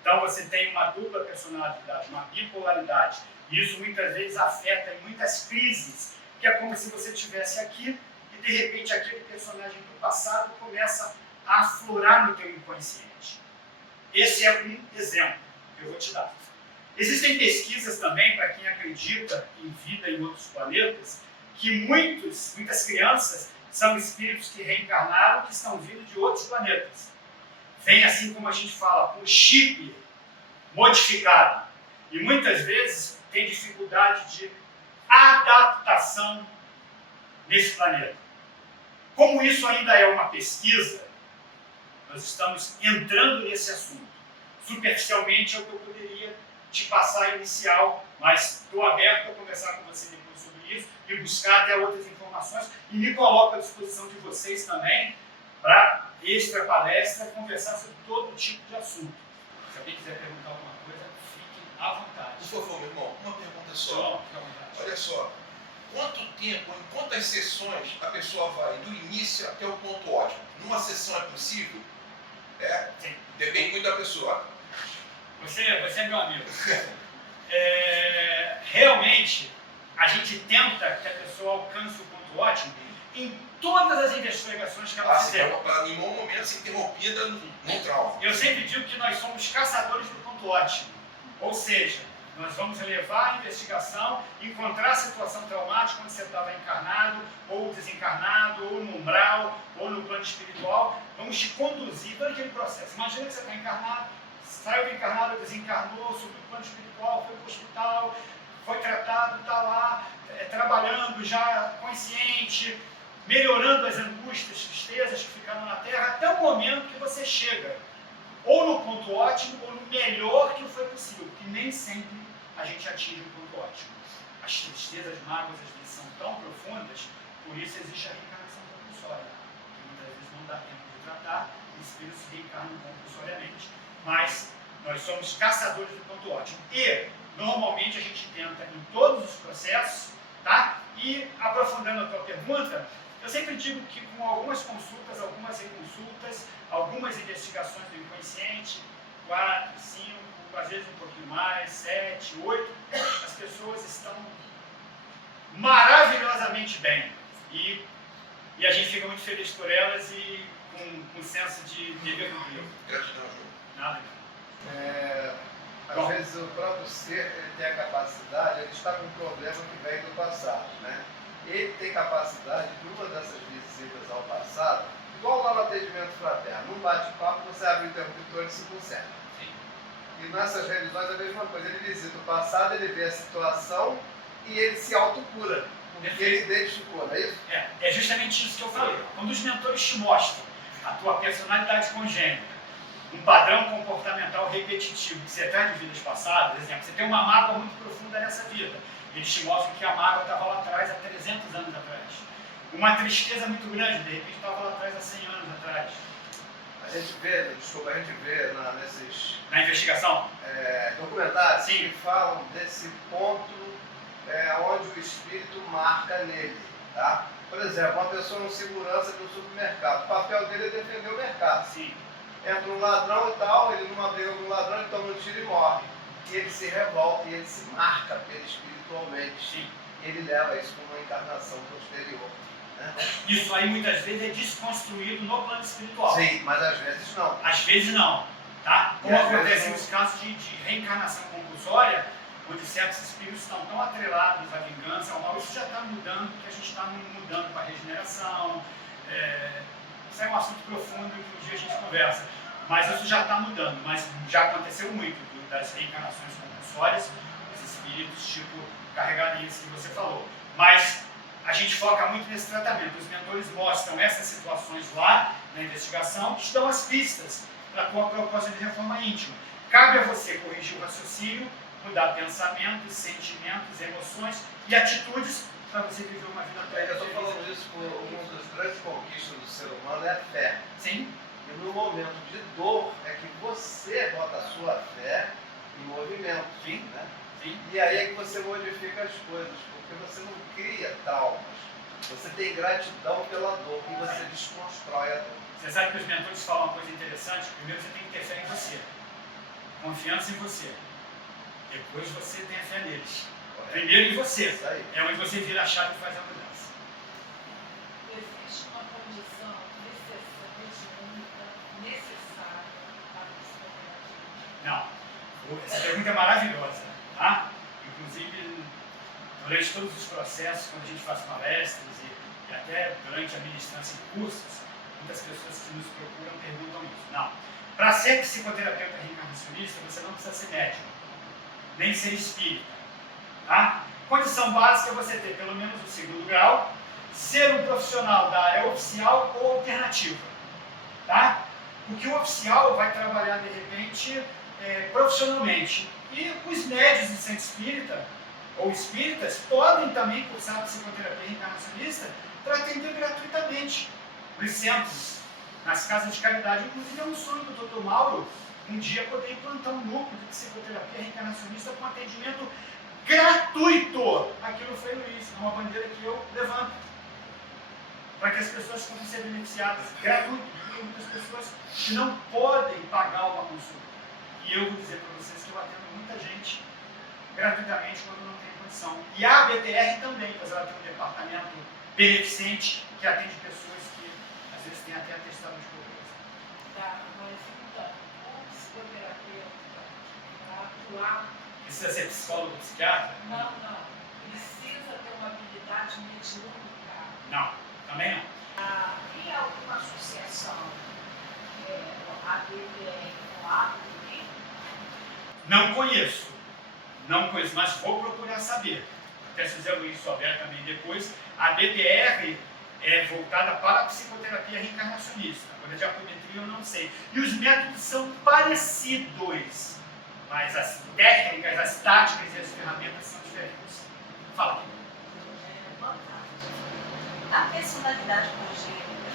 Então você tem uma dupla personalidade, uma bipolaridade. E isso muitas vezes afeta em muitas crises, que é como se você estivesse aqui e de repente aquele personagem do passado começa a aflorar no teu inconsciente. Esse é um exemplo que eu vou te dar. Existem pesquisas também, para quem acredita em vida em outros planetas, que muitas crianças são espíritos que reencarnaram, que estão vindo de outros planetas. Vem assim como a gente fala, com chip modificado. E muitas vezes tem dificuldade de adaptação nesse planeta. Como isso ainda é uma pesquisa, nós estamos entrando nesse assunto. Superficialmente é o que eu poderia te passar inicial, mas estou aberto a conversar com você depois sobre isso e buscar até outras informações e me coloco à disposição de vocês também para extra palestra conversar sobre todo tipo de assunto. Se alguém quiser perguntar alguma coisa, fiquem à vontade. Por favor, meu irmão, uma pergunta só. Olha só, quanto tempo, em quantas sessões a pessoa vai do início até o ponto ótimo? Numa sessão é possível? Sim. Depende muito da pessoa. Você é meu amigo. Realmente, a gente tenta que a pessoa alcance o ponto ótimo em todas as investigações que ela fizer. Para em nenhum momento ser interrompida no trauma. Eu sempre digo que nós somos caçadores do ponto ótimo. Ou seja, nós vamos levar a investigação, encontrar a situação traumática onde você estava encarnado, ou desencarnado, ou no umbral, ou no plano espiritual. Vamos te conduzir todo aquele processo. Imagina que você está encarnado, saiu do encarnado, desencarnou, subiu para o plano espiritual, foi para o hospital, foi tratado, está lá, trabalhando já consciente, melhorando as angústias, tristezas que ficaram na Terra, até o momento que você chega ou no ponto ótimo ou no melhor que foi possível, porque nem sempre a gente atinge o ponto ótimo. As tristezas, mágoas, às vezes são tão profundas, por isso existe a reencarnação compulsória, que muitas vezes não dá tempo de tratar, e os espíritos se reencarnam compulsoriamente. Mas nós somos caçadores do ponto ótimo. E, normalmente, a gente tenta em todos os processos, tá? E, aprofundando a tua pergunta, eu sempre digo que com algumas consultas, algumas reconsultas, algumas investigações do inconsciente, 4, 5, às vezes um pouquinho mais, 7, 8, as pessoas estão maravilhosamente bem. E a gente fica muito feliz por elas e com senso de dever cumprido. Gratidão, João. Nada. Às vezes o próprio ser ele tem a capacidade, ele está com um problema que vem do passado, né? Ele tem capacidade de uma dessas visitas ao passado, igual lá no atendimento fraterno, num bate-papo você abre o interruptor e se conserta. E nessas revisões é a mesma coisa, ele visita o passado, ele vê a situação e ele se autocura, porque ele identificou, não é isso? É justamente isso que eu falei. Quando os mentores te mostram a tua personalidade congênita, um padrão comportamental repetitivo que você traz de vidas passadas, por exemplo, você tem uma mágoa muito profunda nessa vida, eles te mostram que a mágoa estava lá atrás, há 300 anos atrás. Uma tristeza muito grande, de repente estava lá atrás há 100 anos atrás. A gente vê, nesses... Na investigação? Documentários Sim. que falam desse ponto onde o espírito marca nele, tá? Por exemplo, uma pessoa no segurança do supermercado, o papel dele é defender o mercado. Sim. Entra um ladrão e tal, ele numa briga com um ladrão, ele toma um tiro e morre. E ele se revolta, e ele se marca espiritualmente. Sim. E ele leva isso como uma encarnação posterior. Né? Isso aí muitas vezes é desconstruído no plano espiritual. Sim, mas às vezes não. Às vezes não. Tá? Como E às acontece vezes nos casos de reencarnação compulsória, onde certos espíritos estão tão atrelados à vingança, ao mal, isso já está mudando, porque a gente está mudando para a regeneração. Isso é um assunto profundo que um dia a gente conversa. Mas isso já está mudando, mas já aconteceu muito das reencarnações compulsórias, os espíritos tipo carregarem isso que você falou. Mas a gente foca muito nesse tratamento. Os mentores mostram essas situações lá na investigação, que te dão as pistas para a tua proposta de reforma íntima. Cabe a você corrigir o raciocínio mudar pensamentos, sentimentos, emoções e atitudes para você viver uma vida plena. Eu estou falando disso por uma das grandes conquistas do ser humano é a fé. Sim. E no momento de dor é que você bota a sua fé em movimento. Sim. Né? Sim. E aí é que você modifica as coisas, porque você não cria traumas. Você tem gratidão pela dor e você desconstrói a dor. Você sabe que os mentores falam uma coisa interessante? Primeiro você tem que ter fé em você. Confiança em você. Depois você tem a fé neles. Primeiro em você. Isso aí. É onde você vira a chave e faz a mudança. Existe uma condição necessária para a psicoterapia? Não. Essa pergunta é maravilhosa. Tá? Inclusive, durante todos os processos, quando a gente faz palestras e até durante a ministração de cursos, muitas pessoas que nos procuram perguntam isso. Não. Para ser psicoterapeuta reencarnacionista, você não precisa ser médium, nem ser espírita. Tá? Condição básica é você ter pelo menos o 2º grau, ser um profissional da área oficial ou alternativa. Tá? Porque o oficial vai trabalhar, de repente, profissionalmente. E os médios de centro espírita ou espíritas podem também cursar psicoterapia reencarnacionista para atender gratuitamente nos centros, nas casas de caridade. Inclusive é um sonho do Dr. Mauro um dia poder implantar um núcleo de psicoterapia reencarnacionista com atendimento gratuito. Aqui no Frei Luiz, é uma bandeira que eu levanto para que as pessoas possam ser beneficiadas. Gratuito. Tem muitas pessoas que não podem pagar uma consulta. E eu vou dizer para vocês que eu atendo muita gente gratuitamente quando não tem condição. E a ABTR também, pois ela tem um departamento beneficente que atende pessoas que às vezes têm até atestado de pobreza. Tá, mas então, o psicoterapeuta, para atuar... Precisa ser psicólogo ou psiquiatra? Não. Precisa ter uma habilidade mediúnica. Não, também não. Tem alguma associação, a BBR com a ABTR? Não conheço, mas vou procurar saber. Até se o Zé Luiz souber também depois. A BBR é voltada para a psicoterapia reencarnacionista. Agora, de apometria eu não sei. E os métodos são parecidos, mas as técnicas, as táticas e as ferramentas são diferentes. Fala aqui. Boa tarde. A personalidade congênita,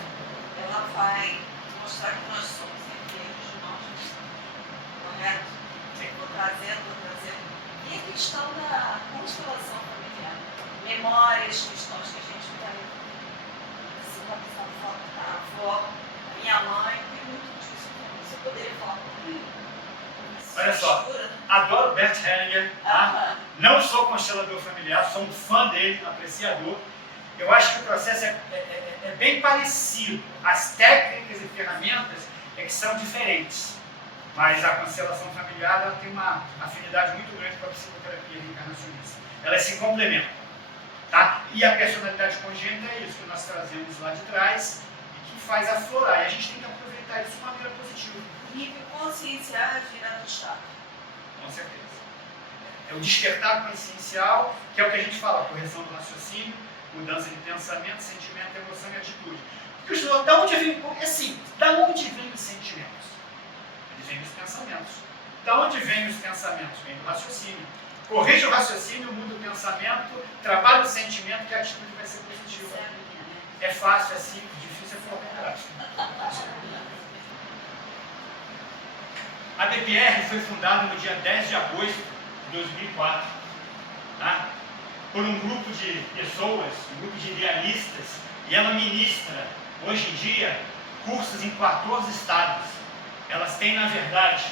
ela vai mostrar que nós somos inteiros de nós, correto? Estou trazendo. E a questão da constelação familiar. Memórias, questões que a gente vai se conversar com a avó, a minha mãe, tem muito disso. Você poderia falar um pouquinho? Olha só, adoro Bert Hellinger, tá? Não sou constelador familiar, sou um fã dele, apreciador. Eu acho que o processo é bem parecido. As técnicas e ferramentas é que são diferentes. Mas a constelação familiar ela tem uma afinidade muito grande com a psicoterapia reencarnacionista. Elas se complementam. Tá? E a personalidade congênita é isso que nós trazemos lá de trás e que faz aflorar. E a gente tem que aproveitar isso de maneira positiva. Nível consciencial é virado chave. Com certeza. É o despertar consciencial, que é o que a gente fala, correção do raciocínio, mudança de pensamento, sentimento, emoção e atitude. Porque o senhor, da onde vem? É simples. Da onde vem os sentimentos? Eles vêm dos pensamentos. Da onde vêm os pensamentos? Vem do raciocínio. Corrija o raciocínio, muda o pensamento, trabalha o sentimento que a atitude vai ser positiva. É fácil, é simples, difícil é forma prática. A BBR foi fundada no dia 10 de agosto de 2004, tá? Por um grupo de pessoas, um grupo de idealistas, e ela ministra, hoje em dia, cursos em 14 estados. Elas têm, na verdade,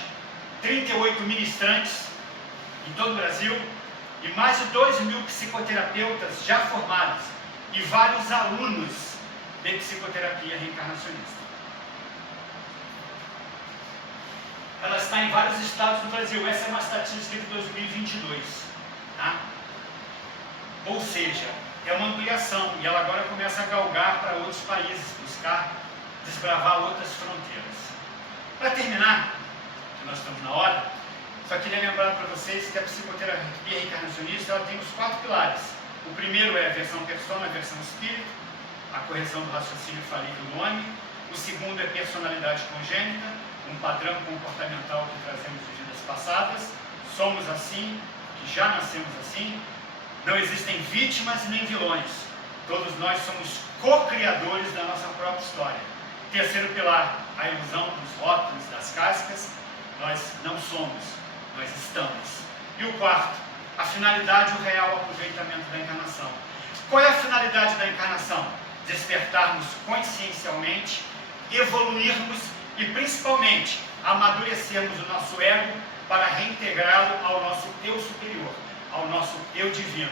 38 ministrantes em todo o Brasil e mais de 2.000 psicoterapeutas já formados e vários alunos de psicoterapia reencarnacionista. Ela está em vários estados do Brasil. Essa é uma estatística de 2022. Tá? Ou seja, é uma ampliação e ela agora começa a galgar para outros países, buscar desbravar outras fronteiras. Para terminar, que nós estamos na hora, só queria lembrar para vocês que a psicoterapia reencarnacionista ela tem os 4 pilares. O primeiro é a versão persona, a versão espírito, a correção do raciocínio falível do homem. O segundo é personalidade congênita, um padrão comportamental que trazemos de vidas passadas, somos assim, que já nascemos assim. Não existem vítimas nem vilões. Todos nós somos co-criadores da nossa própria história. Terceiro pilar, a ilusão dos rótulos, das cascas. Nós não somos, nós estamos. E o quarto, a finalidade e o real aproveitamento da encarnação. Qual é a finalidade da encarnação? Despertarmos consciencialmente, evoluirmos e principalmente amadurecermos o nosso ego para reintegrá-lo ao nosso eu superior, ao nosso eu divino,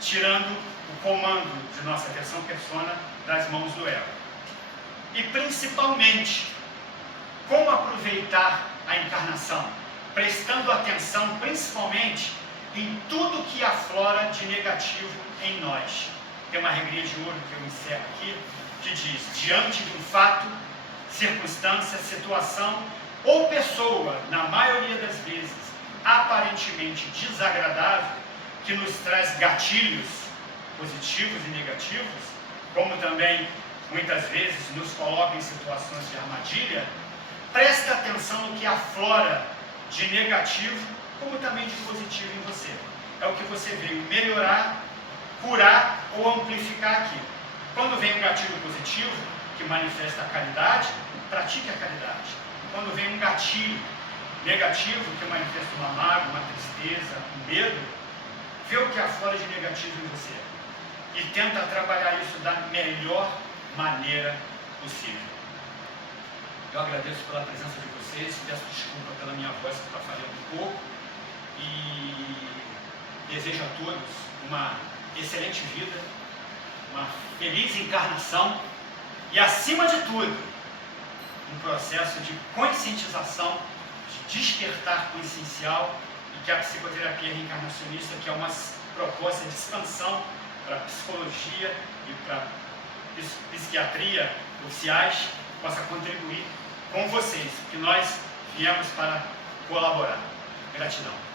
tirando o comando de nossa versão persona das mãos do ego. E principalmente, como aproveitar a encarnação? Prestando atenção principalmente em tudo que aflora de negativo em nós. Tem uma regrinha de ouro que eu encerro aqui, que diz: diante de um fato, circunstância, situação ou pessoa, na maioria das vezes, aparentemente desagradável, que nos traz gatilhos positivos e negativos, como também muitas vezes nos coloca em situações de armadilha, presta atenção no que aflora de negativo, como também de positivo em você. É o que você veio melhorar, curar ou amplificar aqui. Quando vem um gatilho positivo, que manifesta a caridade, pratique a caridade. Quando vem um gatilho negativo, que manifesta uma mágoa, uma tristeza, um medo, vê o que aflora de negativo em você e tenta trabalhar isso da melhor maneira possível. Eu agradeço pela presença de vocês, peço desculpa pela minha voz que está falhando um pouco e desejo a todos uma excelente vida, uma feliz encarnação e, acima de tudo, um processo de conscientização, de despertar consciencial, e que a psicoterapia reencarnacionista, que é uma proposta de expansão para a psicologia e para a psiquiatria oficiais, possa contribuir com vocês, que nós viemos para colaborar. Gratidão.